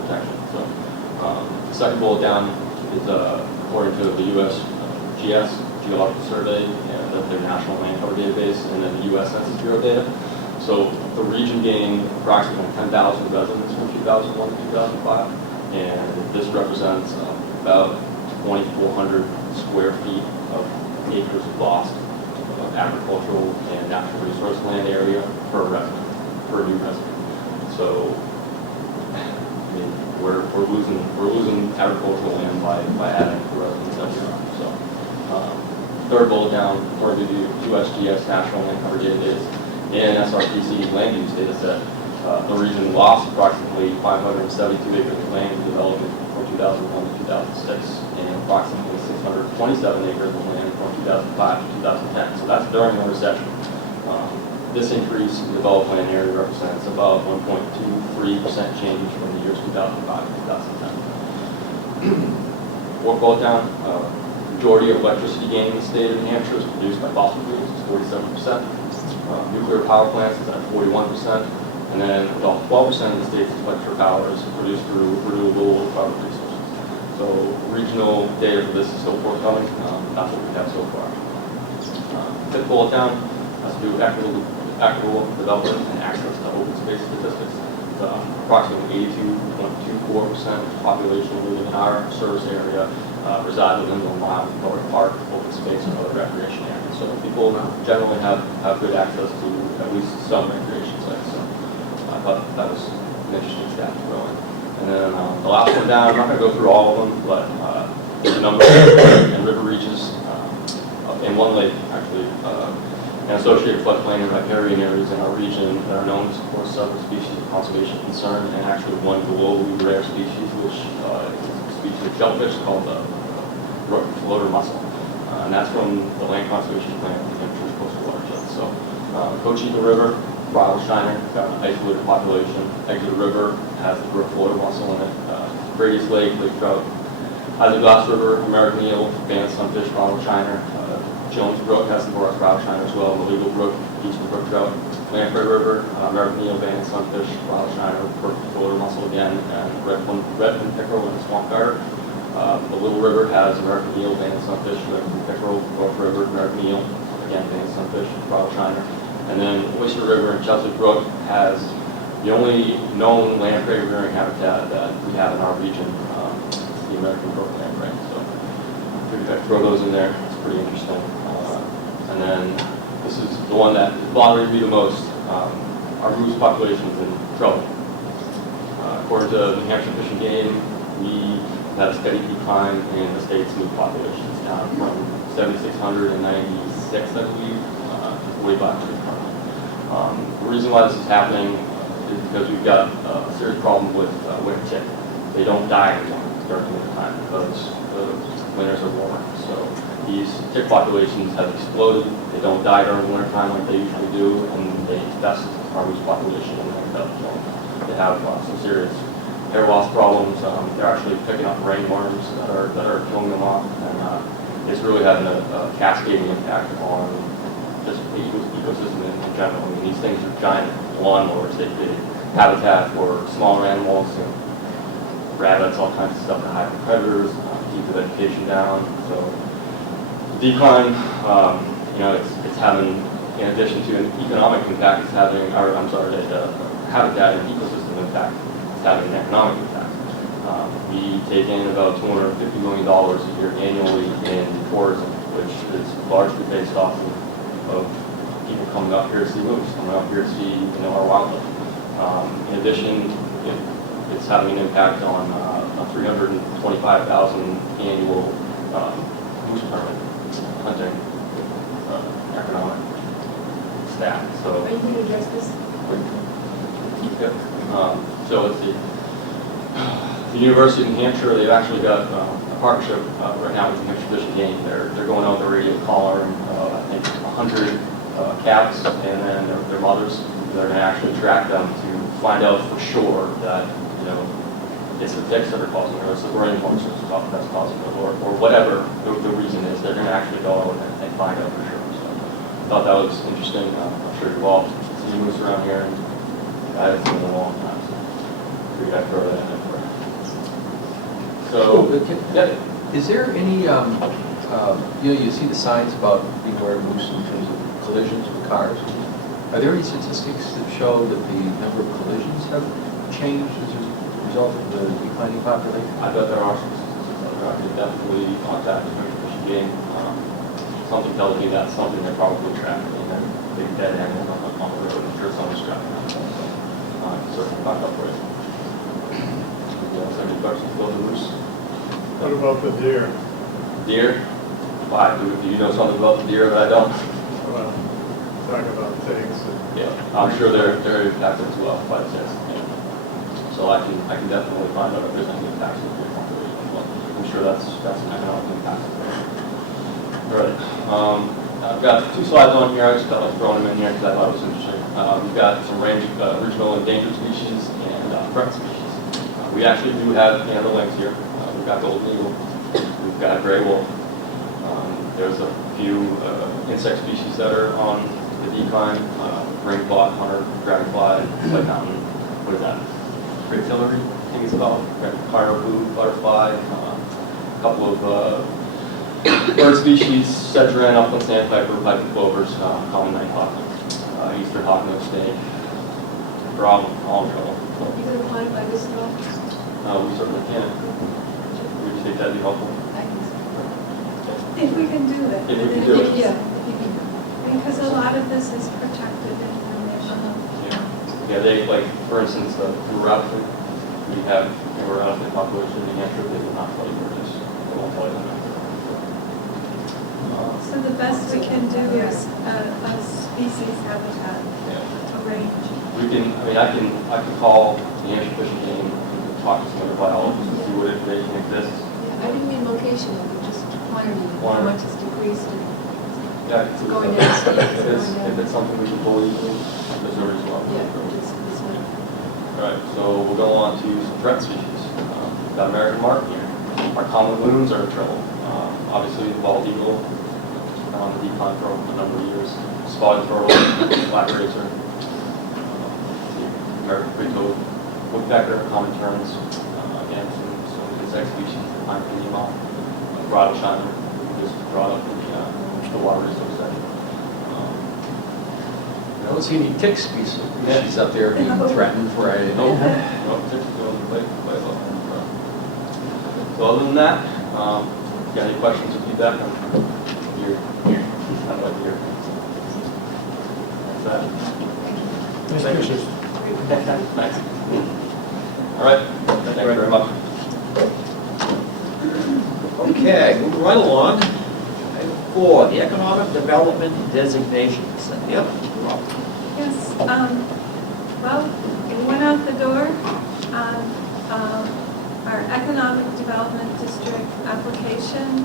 protection. So the second bullet down is according to the USGS Geological Survey and their National Land Cover Database, and then the U.S. Census Bureau data. So the region gained approximately 10,000 residents from 2001 to 2005, and this represents about 2,400 square feet of acres lost of agricultural and natural resource land area per resident, per new resident. So, I mean, we're losing agricultural land by adding residents every year. So, third bullet down, according to the USGS National Land Cover Database and SRPC land use data set, the region lost approximately 572 acres of land in development from 2001 to 2006, and approximately 627 acres of land from 2005 to 2010. So that's during the recession. This increase in developed land area represents about 1.23% change from the years 2005 to 2010. Fourth bullet down, majority of electricity gain in the state of New Hampshire is produced by fossil fuels, it's 47%. Nuclear power plants is at 41%. And then about 12% of the state's electric power is produced through renewable low-carbon resources. So regional data for this is still forthcoming. That's what we have so far. Fifth bullet down has to do with equitable development and access to open space statistics. Approximately 82.24% of the population living in our service area reside within the mile North Park, open space, and other recreation areas. So people generally have good access to at least some recreation sites. So I thought that was an interesting stat to throw in. And then the last one down, I'm not going to go through all of them, but the number and river reaches in one lake, actually, and associated floodplain and riparian areas in our region that are known to support several species of conservation concern, and actually one globally rare species, which is a species of shellfish called the floater mussel. And that's from the Land Conservation Plan of the Hampshire Coastal Watershed. So, Coachita River, Wild Shiner, got an isolated population. Exeter River has the brook floater mussel in it. Brady's Lake, Lake Trout, Isinglass River, American eel, banded sunfish, Wild Shiner. Jones Brook has some Boris Shiner as well, the Legal Brook, Eastern Brook Trout, Lamprey River, American Eel, Band, Sunfish, Shiner, Fuller Mussel again, and Redfin Pickerel and Swamp Garter. The Little River has American Eel, Band, Sunfish, Redfin Pickerel, North River, American Eel, again, Band, Sunfish, Shiner. And then Oyster River and Chelsea Brook has the only known lamprey rearing habitat that we have in our region, the American Brook lamprey. So figured I'd throw those in there. It's pretty interesting. And then this is the one that is bothering me the most. Our moose population is in trouble. According to New Hampshire Fish and Game, we had a steady decline in the state's moose population. It's down from 7,696, I believe, to 4,500 currently. The reason why this is happening is because we've got a serious problem with winter tick. They don't die anymore during the winter time because the winters are warmer. So these tick populations have exploded. They don't die during the winter time like they usually do, and they infest our moose population in the winter. So they have some serious hair loss problems. They're actually picking up ringworms that are killing them off, and it's really having a cascading impact on just the ecosystem in general. I mean, these things are giant lawnmowers. They habitat for smaller animals and rabbits, all kinds of stuff to hide from predators, keep the vegetation down. So the decline, it's having, in addition to an economic impact, it's having, habitat and ecosystem impact, it's having an economic impact. We take in about $250 million a year annually in tourism, which is largely based off of people coming up here to see moose, coming up here to see our wildlife. In addition, it's having an impact on 325,000 annual moose permit hunting economic staff. So, Are you going to address this? Yep. So it's the University of New Hampshire. They've actually got a partnership right now with New Hampshire Fish and Game. They're going out with a radio collar and I think 100 calves and then their mothers. They're going to actually track them to find out for sure that it's the ticks that are causing it, or it's the ringworms that's causing it, or whatever the reason is. They're going to actually go out and find out for sure. So I thought that was interesting. I'm sure you've all seen moose around here, and I haven't seen them in a long time. So I figured I'd throw that in there for you. So, yeah. Is there any, you see the signs about being aware of moose in terms of collisions with cars? Are there any statistics that show that the number of collisions have changed as a result of the declining population? I bet there are some statistics. I could definitely contact the New Hampshire Fish and Game. Something tells me that's something they're probably tracking, and then big dead animals on the road. I'm sure someone's tracking that. So I can certainly back up for it. Any questions about the moose? What about the deer? Deer? Why? Do you know something about the deer that I don't? Well, talk about things. Yeah, I'm sure they're impacted as well by this. Yeah. So I can definitely find out if there's any impacts with deer population. But I'm sure that's an economic impact. All right. I've got 2 slides on here. I just felt like throwing them in here because I thought it was interesting. We've got some regional endangered species and threat species. We actually do have the links here. We've got golden eagle. We've got gray wolf. There's a few insect species that are on the decline. Ring blot, hunter, dragonfly, white mountain. What is that? Great Hillary, I think it's called. Caribou, butterfly. A couple of bird species, sedgerin, upland sandpiper, piping plovers, common nighthawk, eastern hawk-nosed snake. They're all in trouble. You going to quantify this at all? We certainly can. Would you think that'd be helpful? I can see. If we can do it. If we can do it. Yeah, if you can. Because a lot of this is protected information. Yeah, they, like, for instance, the rattlesnake, we have a rattlesnake population in New Hampshire, they will not tell you where it is. They won't tell you that. So the best we can do is a species habitat, a range. We can, I can call the New Hampshire Fish and Game and talk to some other biologists and see what information exists. Yeah, I didn't mean location, but just quantity, how much it's decreased and Yeah, it's going down. if it's something we can pull easily, Missouri as well. Yeah, it's one. All right, so we'll go on to some threat species. We've got American marten here. Our common loons are in trouble. Obviously, the bald eagle, on the decline for a number of years. Spotted turtle, black racer, American free-toed, woodpecker, common terns, and some insect species, pine pinyon, rattle shiner, just brought up in the water resource setting. I don't see any tick species up there being threatened for a. No, ticks are on the plate level. So other than that, got any questions or feedback? I'd like to hear. That's that. Nice pictures. Nice. All right, thank you very much. Okay, moving right along. Item 4, the economic development designations. Yep. Yes, well, it went out the door on our economic development district application,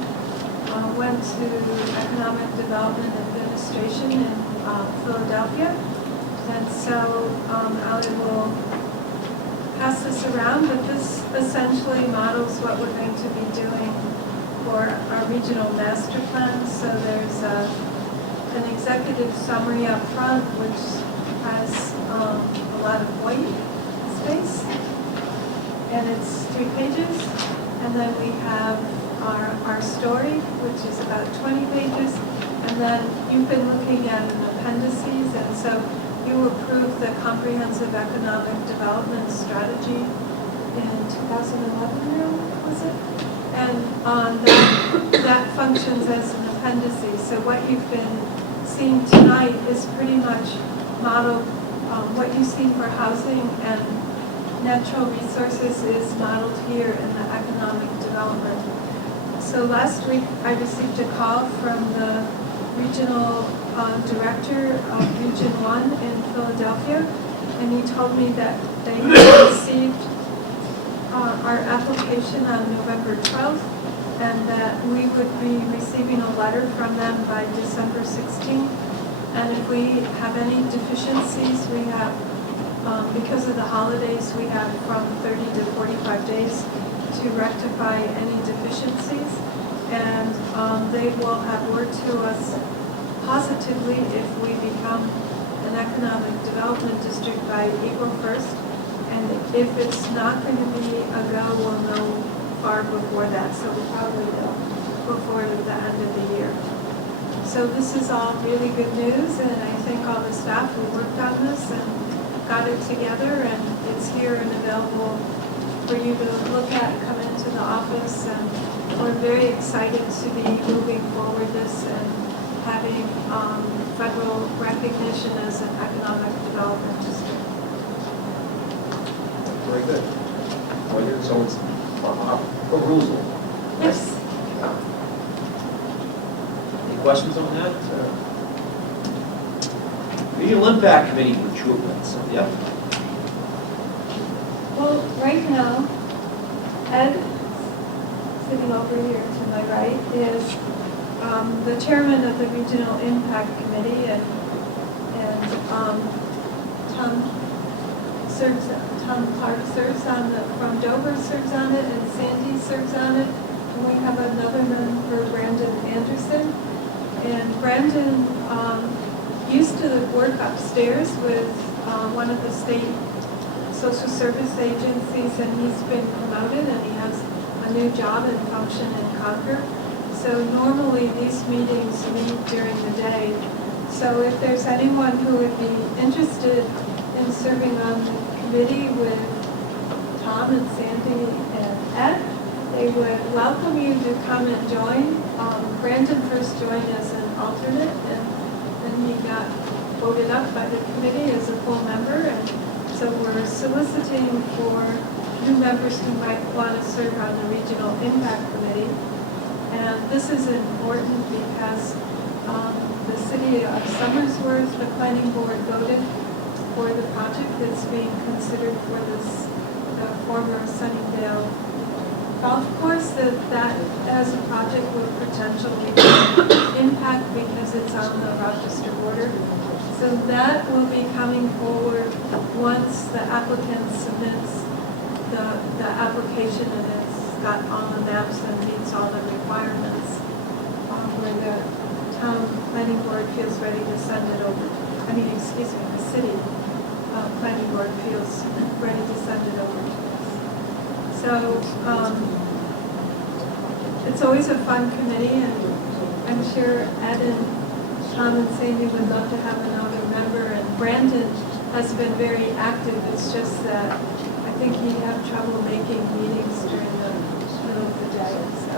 went to Economic Development Administration in Philadelphia. And so I will pass this around, but this essentially models what we're going to be doing for our regional master plan. So there's an executive summary up front, which has a lot of white space, and it's 3 pages. And then we have our story, which is about 20 pages. And then you've been looking at an appendices, and so you approved the comprehensive economic development strategy in 2011, was it? And that functions as an appendices. So what you've been seeing tonight is pretty much modeled, what you see for housing and natural resources is modeled here in the economic development. So last week I received a call from the regional director of Region 1 in Philadelphia, and he told me that they had received our application on November 12th, and that we would be receiving a letter from them by December 16th. And if we have any deficiencies, we have, because of the holidays, we have from 30 to 45 days to rectify any deficiencies. And they will have word to us positively if we become an economic development district by April 1st. And if it's not going to be a go, we'll know far before that. So we'll probably know before the end of the year. So this is all really good news, and I thank all the staff who worked on this and got it together, and it's here and available for you to look at, come into the office, and we're very excited to be moving forward this and having federal recognition as an economic development district. Very good. So it's perusal. Yes. Any questions on that? Regional Impact Committee recruitments. Yep. Well, right now, Ed, sitting over here to my right, is the chairman of the Regional Impact Committee, and Tom Clark serves on from Dover serves on it, and Sandy serves on it, and we have another member, Brandon Anderson. And Brandon used to work upstairs with one of the state social service agencies, and he's been promoted, and he has a new job and function in Concord. So normally these meetings meet during the day. So if there's anyone who would be interested in serving on the committee with Tom and Sandy and Ed, they would welcome you to come and join. Brandon first joined as an alternate, and then he got voted up by the committee as a full member. And so we're soliciting for new members who might want to serve on the Regional Impact Committee. And this is important because the city of Somersworth, the planning board voted for the project that's being considered for this former Sunnydale golf course, that as a project with potential impact because it's on the Rochester border. So that will be coming forward once the applicant submits the application and it's got all the maps and meets all the requirements, where the town planning board feels ready to send it over, the city planning board feels ready to send it over to us. So, it's always a fun committee, and I'm sure Ed and Tom and Sandy would love to have another member, and Brandon has been very active. It's just that I think he'd have trouble making meetings during the middle of the day. So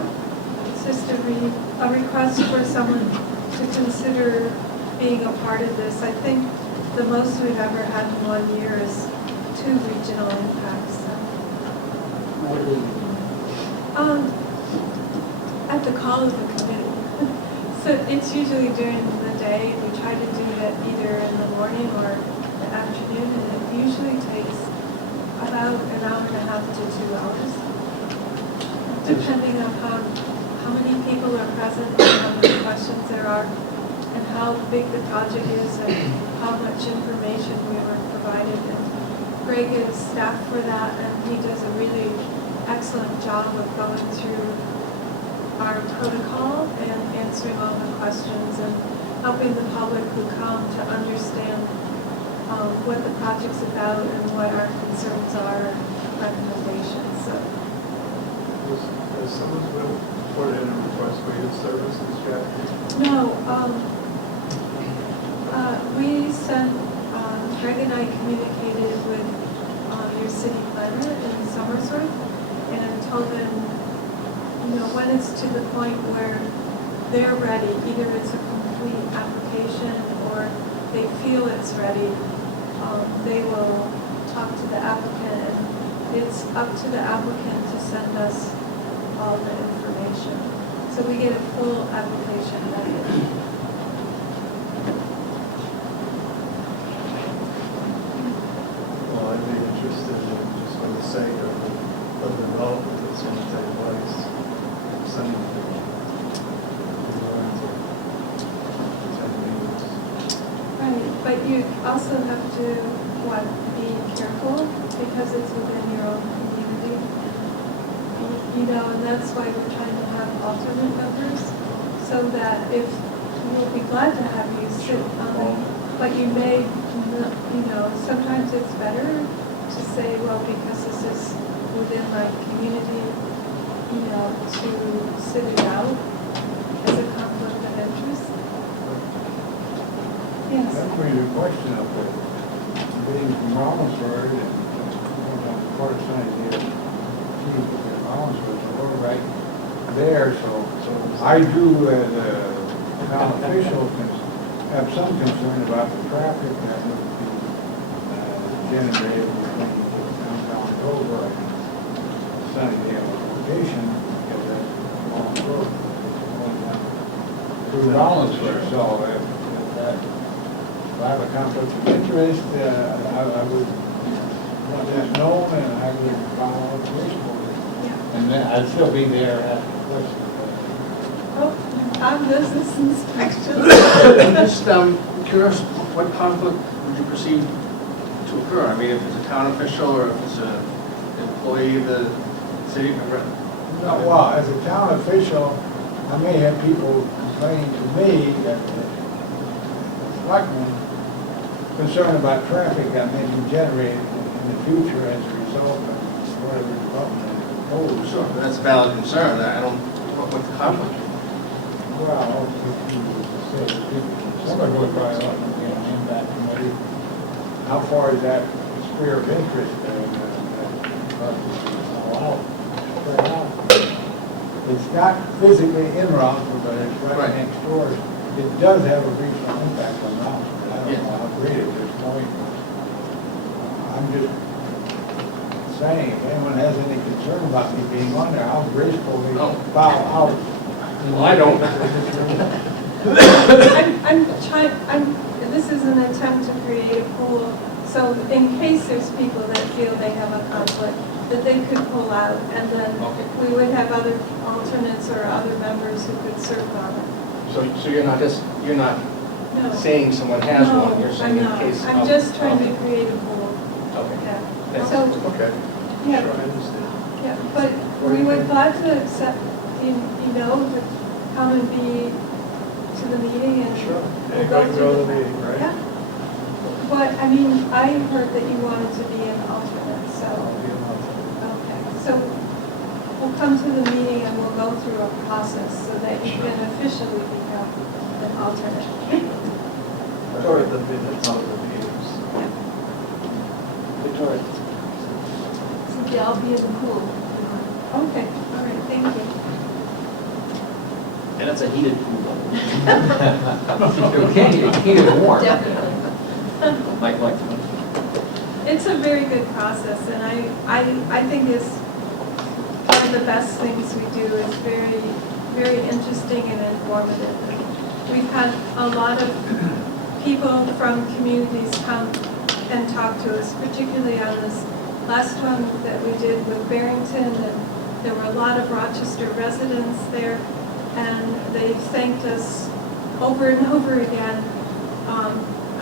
it's just a request for someone to consider being a part of this. I think the most we've ever had in 1 year is 2 regional impacts. So. At the call of the committee. So it's usually during the day. We try to do it either in the morning or the afternoon, and it usually takes about an hour and a half to 2 hours, depending on how many people are present, and how many questions there are, and how big the project is, and how much information we were provided. And Greg is staff for that, and he does a really excellent job of going through our protocol and answering all the questions and helping the public who come to understand what the project's about and what our concerns are and recommendations. So. Has someone will put in a request for your services, Jack? No, we sent, Greg and I communicated with your city planner in Somersworth and told them, when it's to the point where they're ready, either it's a complete application or they feel it's ready, they will talk to the applicant, and it's up to the applicant to send us all the information. So we get a full application package. Well, I'd be interested in, just for the sake of the development that's going to take place, sending people to attend meetings. Right, but you also have to, be careful because it's within your own community. And that's why we're trying to have alternate members, so that if, we'll be glad to have you sit on it, but you may, sometimes it's better to say, well, because this is within my community, to sit it out as a conflict of interest. Yes. That brings a question up there. Being from Rollinsford and on the court side here, Rollinsford, so we're right there, so I do as a town official have some concern about the traffic that would be generated between downtown Dover and Sunnydale location, because that's a long road going down through Rollinsford, so if I have a conflict of interest, I would want that known, and I would follow up with and then I'd still be there after the question. On business inspection. Just curious, what conflict would you perceive to occur? I mean, if it's a town official or if it's an employee of the city? No, well, as a town official, I may have people complaining to me that selectmen concerned about traffic that may be generated in the future as a result of whatever development is proposed. Sure, but that's a valid concern. I don't, what's the conflict? Well, somebody goes by in that committee, how far is that sphere of interest allowed? It's not physically in Rockford, but it's right next door. It does have a regional impact on Rockford. I don't know how great it is going. I'm just saying, if anyone has any concern about me being on there, I'll gracefully bow out. Well, I don't. This is an attempt to create a pool, so in case there's people that feel they have a conflict, that they could pull out, and then we would have other alternates or other members who could serve on it. So you're not No. saying someone has one, you're saying in case. I'm just trying to create a pool. Okay. Yeah. So, Okay. yeah. Sure, I understand. Yeah, but we would glad to accept, to come and be to the meeting and Sure. we'll Yeah, go to through the meeting, right? Yeah. But, I mean, I heard that you wanted to be an alternate, so, okay. So we'll come to the meeting and we'll go through a process so that you can officially become an alternate. Or the minutes of the meetings. Victoria. Cynthia, I'll be in the pool. Okay, all right, thank you. And it's a heated pool. It can't get warm. Definitely. Mike, It's a very good process, and I think it's one of the best things we do. It's very, very interesting and informative. We've had a lot of people from communities come and talk to us, particularly on this last one that we did with Barrington, and there were a lot of Rochester residents there, and they've thanked us over and over again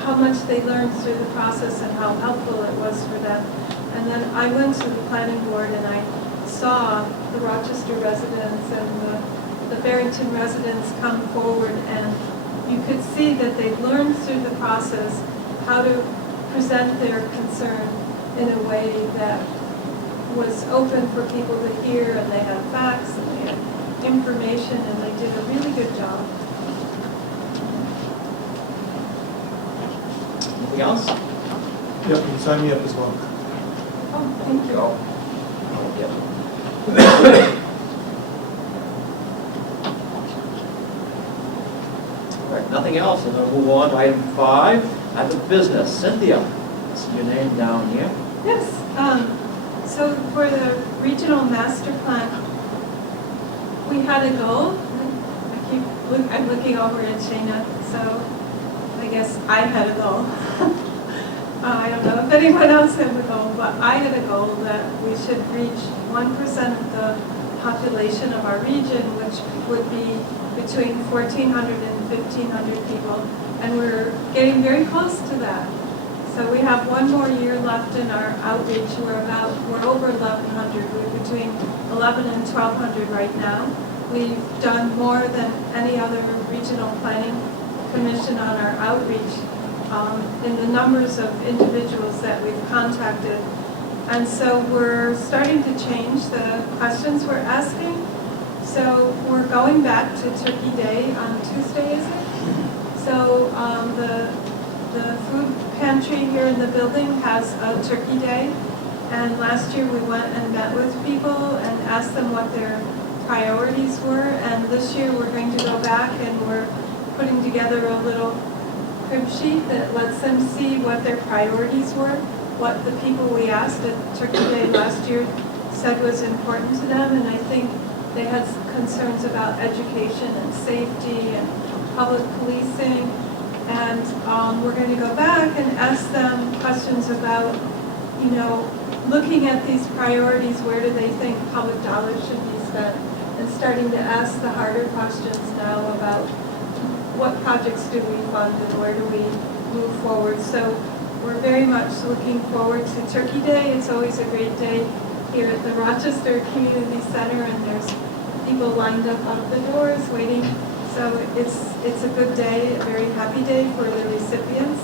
how much they learned through the process and how helpful it was for them. And then I went to the planning board and I saw the Rochester residents and the Barrington residents come forward, and you could see that they learned through the process how to present their concern in a way that was open for people to hear, and they had facts and they had information, and they did a really good job. anything else? Yep, you can sign me up as well. Oh, thank you. Go. All right, nothing else, and then we'll move on to item 5, other business. Cynthia, I see your name down here. Yes, so for the regional master plan, we had a goal. I'm looking over at Shayna, so I guess I had a goal. I don't know if anyone else had a goal, but I had a goal that we should reach 1% of the population of our region, which would be between 1,400 and 1,500 people, and we're getting very close to that. So we have one more year left in our outreach. We're over 1,100. We're between 1,100 and 1,200 right now. We've done more than any other regional planning commission on our outreach in the numbers of individuals that we've contacted. And so we're starting to change the questions we're asking. So we're going back to Turkey Day on Tuesday, is it? So the food pantry here in the building has a Turkey Day. And last year we went and met with people and asked them what their priorities were. And this year we're going to go back and we're putting together a little crib sheet that lets them see what their priorities were, what the people we asked at Turkey Day last year said was important to them. And I think they had concerns about education and safety and public policing. And we're going to go back and ask them questions about, you know, looking at these priorities, where do they think public dollars should be spent? And starting to ask the harder questions now about what projects do we fund and where do we move forward. So we're very much looking forward to Turkey Day. It's always a great day here at the Rochester Community Center, and there's people lined up out the doors waiting. So it's a good day, a very happy day for the recipients.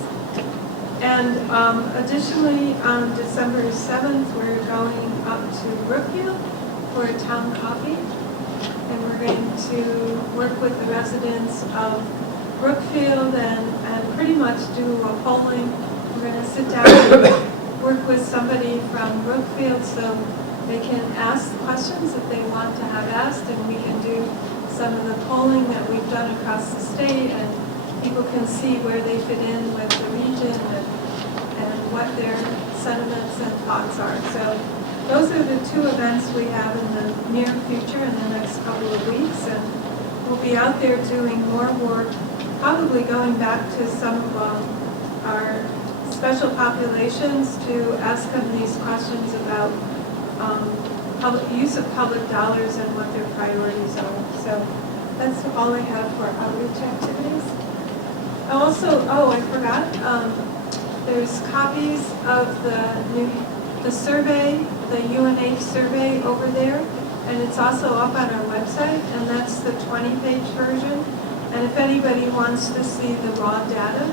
And additionally, on December 7th, we're going up to Brookfield for a town coffee. And we're going to work with the residents of Brookfield and pretty much do a polling. We're going to sit down and work with somebody from Brookfield so they can ask questions that they want to have asked, and we can do some of the polling that we've done across the state, and people can see where they fit in with the region and what their sentiments and thoughts are. So those are the two events we have in the near future in the next couple of weeks, and we'll be out there doing more work, probably going back to some of our special populations to ask them these questions about use of public dollars and what their priorities are. So that's all I have for outreach activities. Also, I forgot, there's copies of the survey, the UNH survey over there, and it's also up on our website, and that's the 20-page version. And if if anybody wants to see the raw data,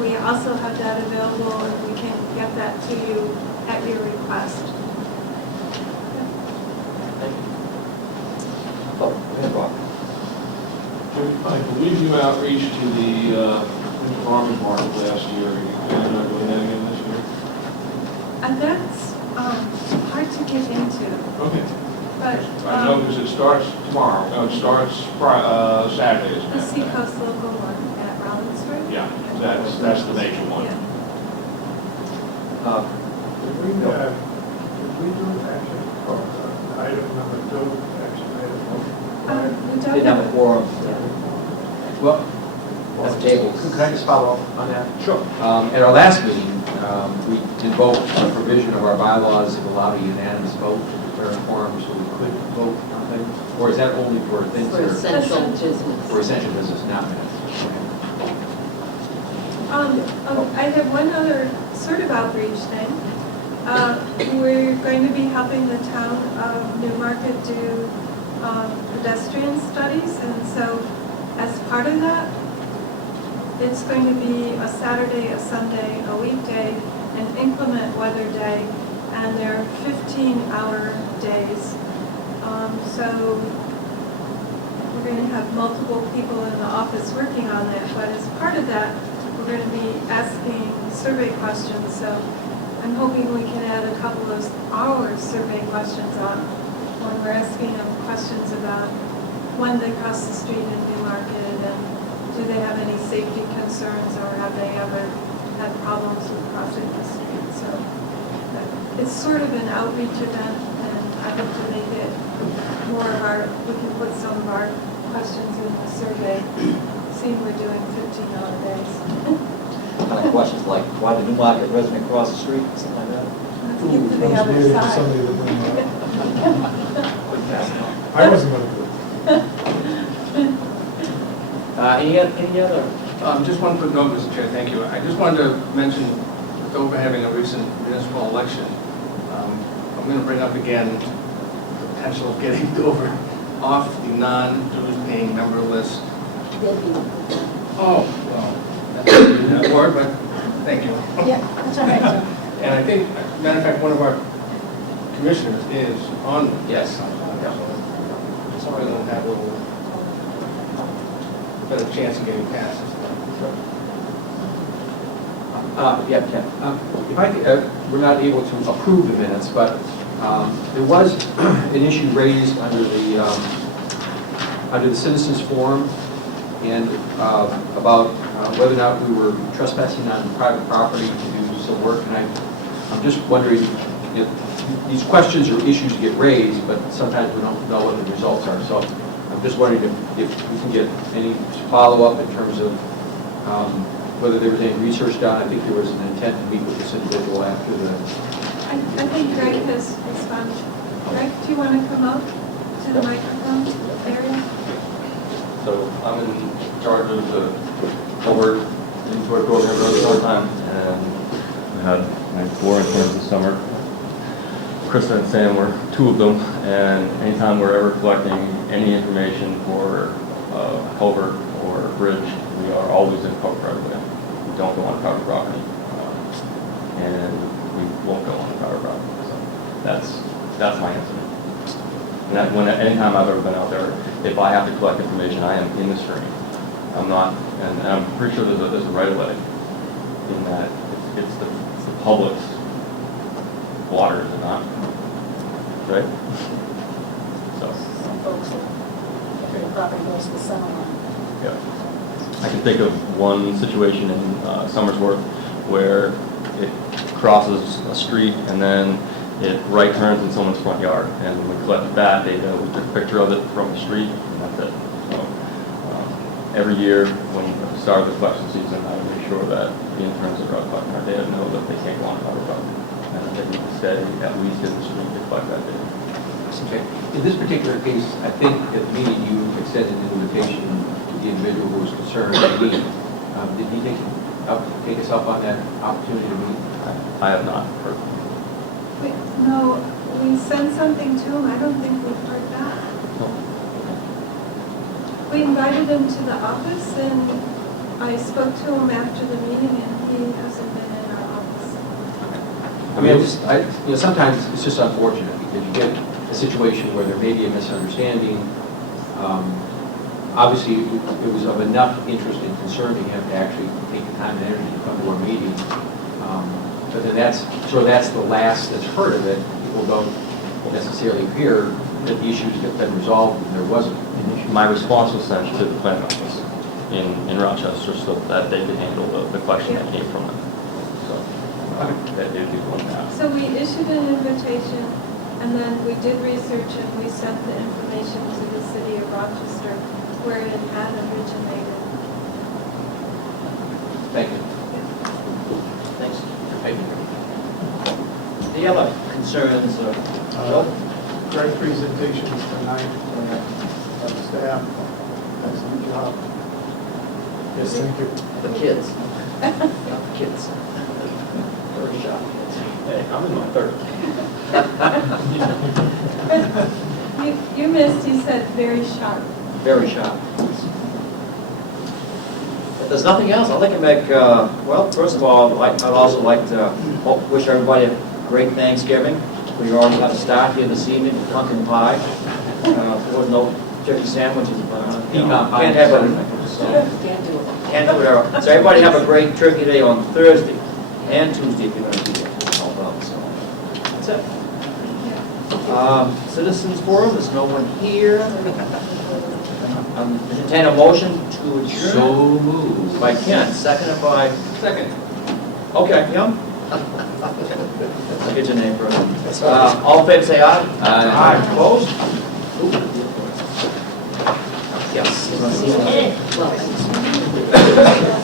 we also have that available, and we can get that to you at your request. Thank you. Oh, go ahead, Bob. I believe you outreached to the farmers market last year. Are you planning on doing that again this year? And that's hard to get into, Okay. but I know because it starts tomorrow. No, it starts Saturday, isn't it? the Seacoast local one at Rollinsford. Yeah, that's the major one. Yeah. Did we do action, item number 2, action item? We Didn't don't have a have, quorum. Well, That's a table. could I just follow up on that? Sure. At our last meeting, we invoked a provision of our bylaws that allowed a unanimous vote to declare a quorum, so we could vote on things? Or is that only for things For that are, essential business. for essential business, not minutes? I have one other sort of outreach thing. We're going to be helping the town of Newmarket do pedestrian studies, and so as part of that, it's going to be a Saturday, a Sunday, a weekday, an inclement weather day, and they're 15-hour days. So we're going to have multiple people in the office working on that, but as part of that, we're going to be asking survey questions. So I'm hoping we can add a couple of our survey questions on when we're asking them questions about when they cross the street in Newmarket, and do they have any safety concerns, or have they ever had problems with crossing the street? So it's sort of an outreach event, and I hope to make it more of our, we can put some of our questions in the survey, seeing we're doing 15-hour days. Kind of questions like, why did Newmarket resident cross the street, something like that? Let's get to the I was other waiting for side. somebody to bring that up. I wasn't going to do it. Any other? Just one quick note, Mr. Chair, thank you. I just wanted to mention, with Dover having a recent municipal election, I'm going to bring up again the potential of getting Dover off the non-dues paying member list. Oh, well, that's not that word, but thank you. Yeah, that's all right, Joe. And I think, matter of fact, one of our commissioners is on the Yes. So I will have a little better chance of getting past this. Yeah, Ken. If I could, we're not able to approve the minutes, but there was an issue raised under the citizens forum, and about whether or not we were trespassing on private property to do some work. And I'm just wondering if these questions or issues get raised, but sometimes we don't know what the results are. So I'm just wondering if we can get any follow-up in terms of whether there was any research done. I think there was an intent to meet with this individual after the... I think Greg has responded. Greg, do you want to come up to the microphone area? So I'm in charge of the culvert inventory program for the summertime, and we had like 4 interns this summer. Krista and Sam were 2 of them, and anytime we're ever collecting any information for a culvert or a bridge, we are always in covered right away. We don't go on private property, and we won't go on private property. So that's my answer. And that, anytime I've ever been out there, if I have to collect information, I am in the stream. I'm not, and I'm pretty sure there's a right of way in that it's the public's water, is it not? Right? So. Some folks, the property goes to the center line. Yeah. I can think of one situation in Somersworth where it crosses a street and then it right turns in someone's front yard. And when we collected that data, we took a picture of it from the street, and that's it. So every year when we start the collection season, I would make sure that the interns that are out collecting our data know that they can't go on private property. And that they need to stay at least in the street to collect that data. Okay. In this particular case, I think at the meeting you extended an invitation to the individual who was concerned with me. Did he take us up on that opportunity to meet? I have not heard. Wait, no, we sent something to him. I don't think we've heard back. We invited him to the office, and I spoke to him after the meeting, and he hasn't been in our office. I mean, sometimes it's just unfortunate because you get a situation where there may be a misunderstanding. Obviously, it was of enough interest and concern to him to actually take the time and energy to come to our meeting. But then that's the last that's heard of it. People don't necessarily hear that the issues have been resolved and there wasn't an issue. My response was sent to the planning office in Rochester so that they could handle the question that came from them. So that did do one that. So we issued an invitation, and then we did research, and we sent the information to the city of Rochester where it had originated. Thank you. Thanks. Thank you. The other concerns, Joe? Great presentations tonight, staff, excellent job. Yes, thank you. The kids. Not the kids. Third shot. Hey, I'm in my third. You missed, he said, very sharp. Very sharp. If there's nothing else, I'd like to make, well, first of all, I'd also like to wish everybody a great Thanksgiving. We already got a start here this evening with pumpkin pie. There was no turkey sandwiches, but Pecan pie. can't have everything. So, can't do whatever. So everybody have a great turkey day on Thursday and Tuesday if you're going to be there. So that's it. Citizens forum, there's no one here. Entertain a motion to adjourn. So moved. By Ken, seconded by... Second. Okay, yeah. I'll get your name first. All in favor, say aye. Aye. Opposed? Yes. Well,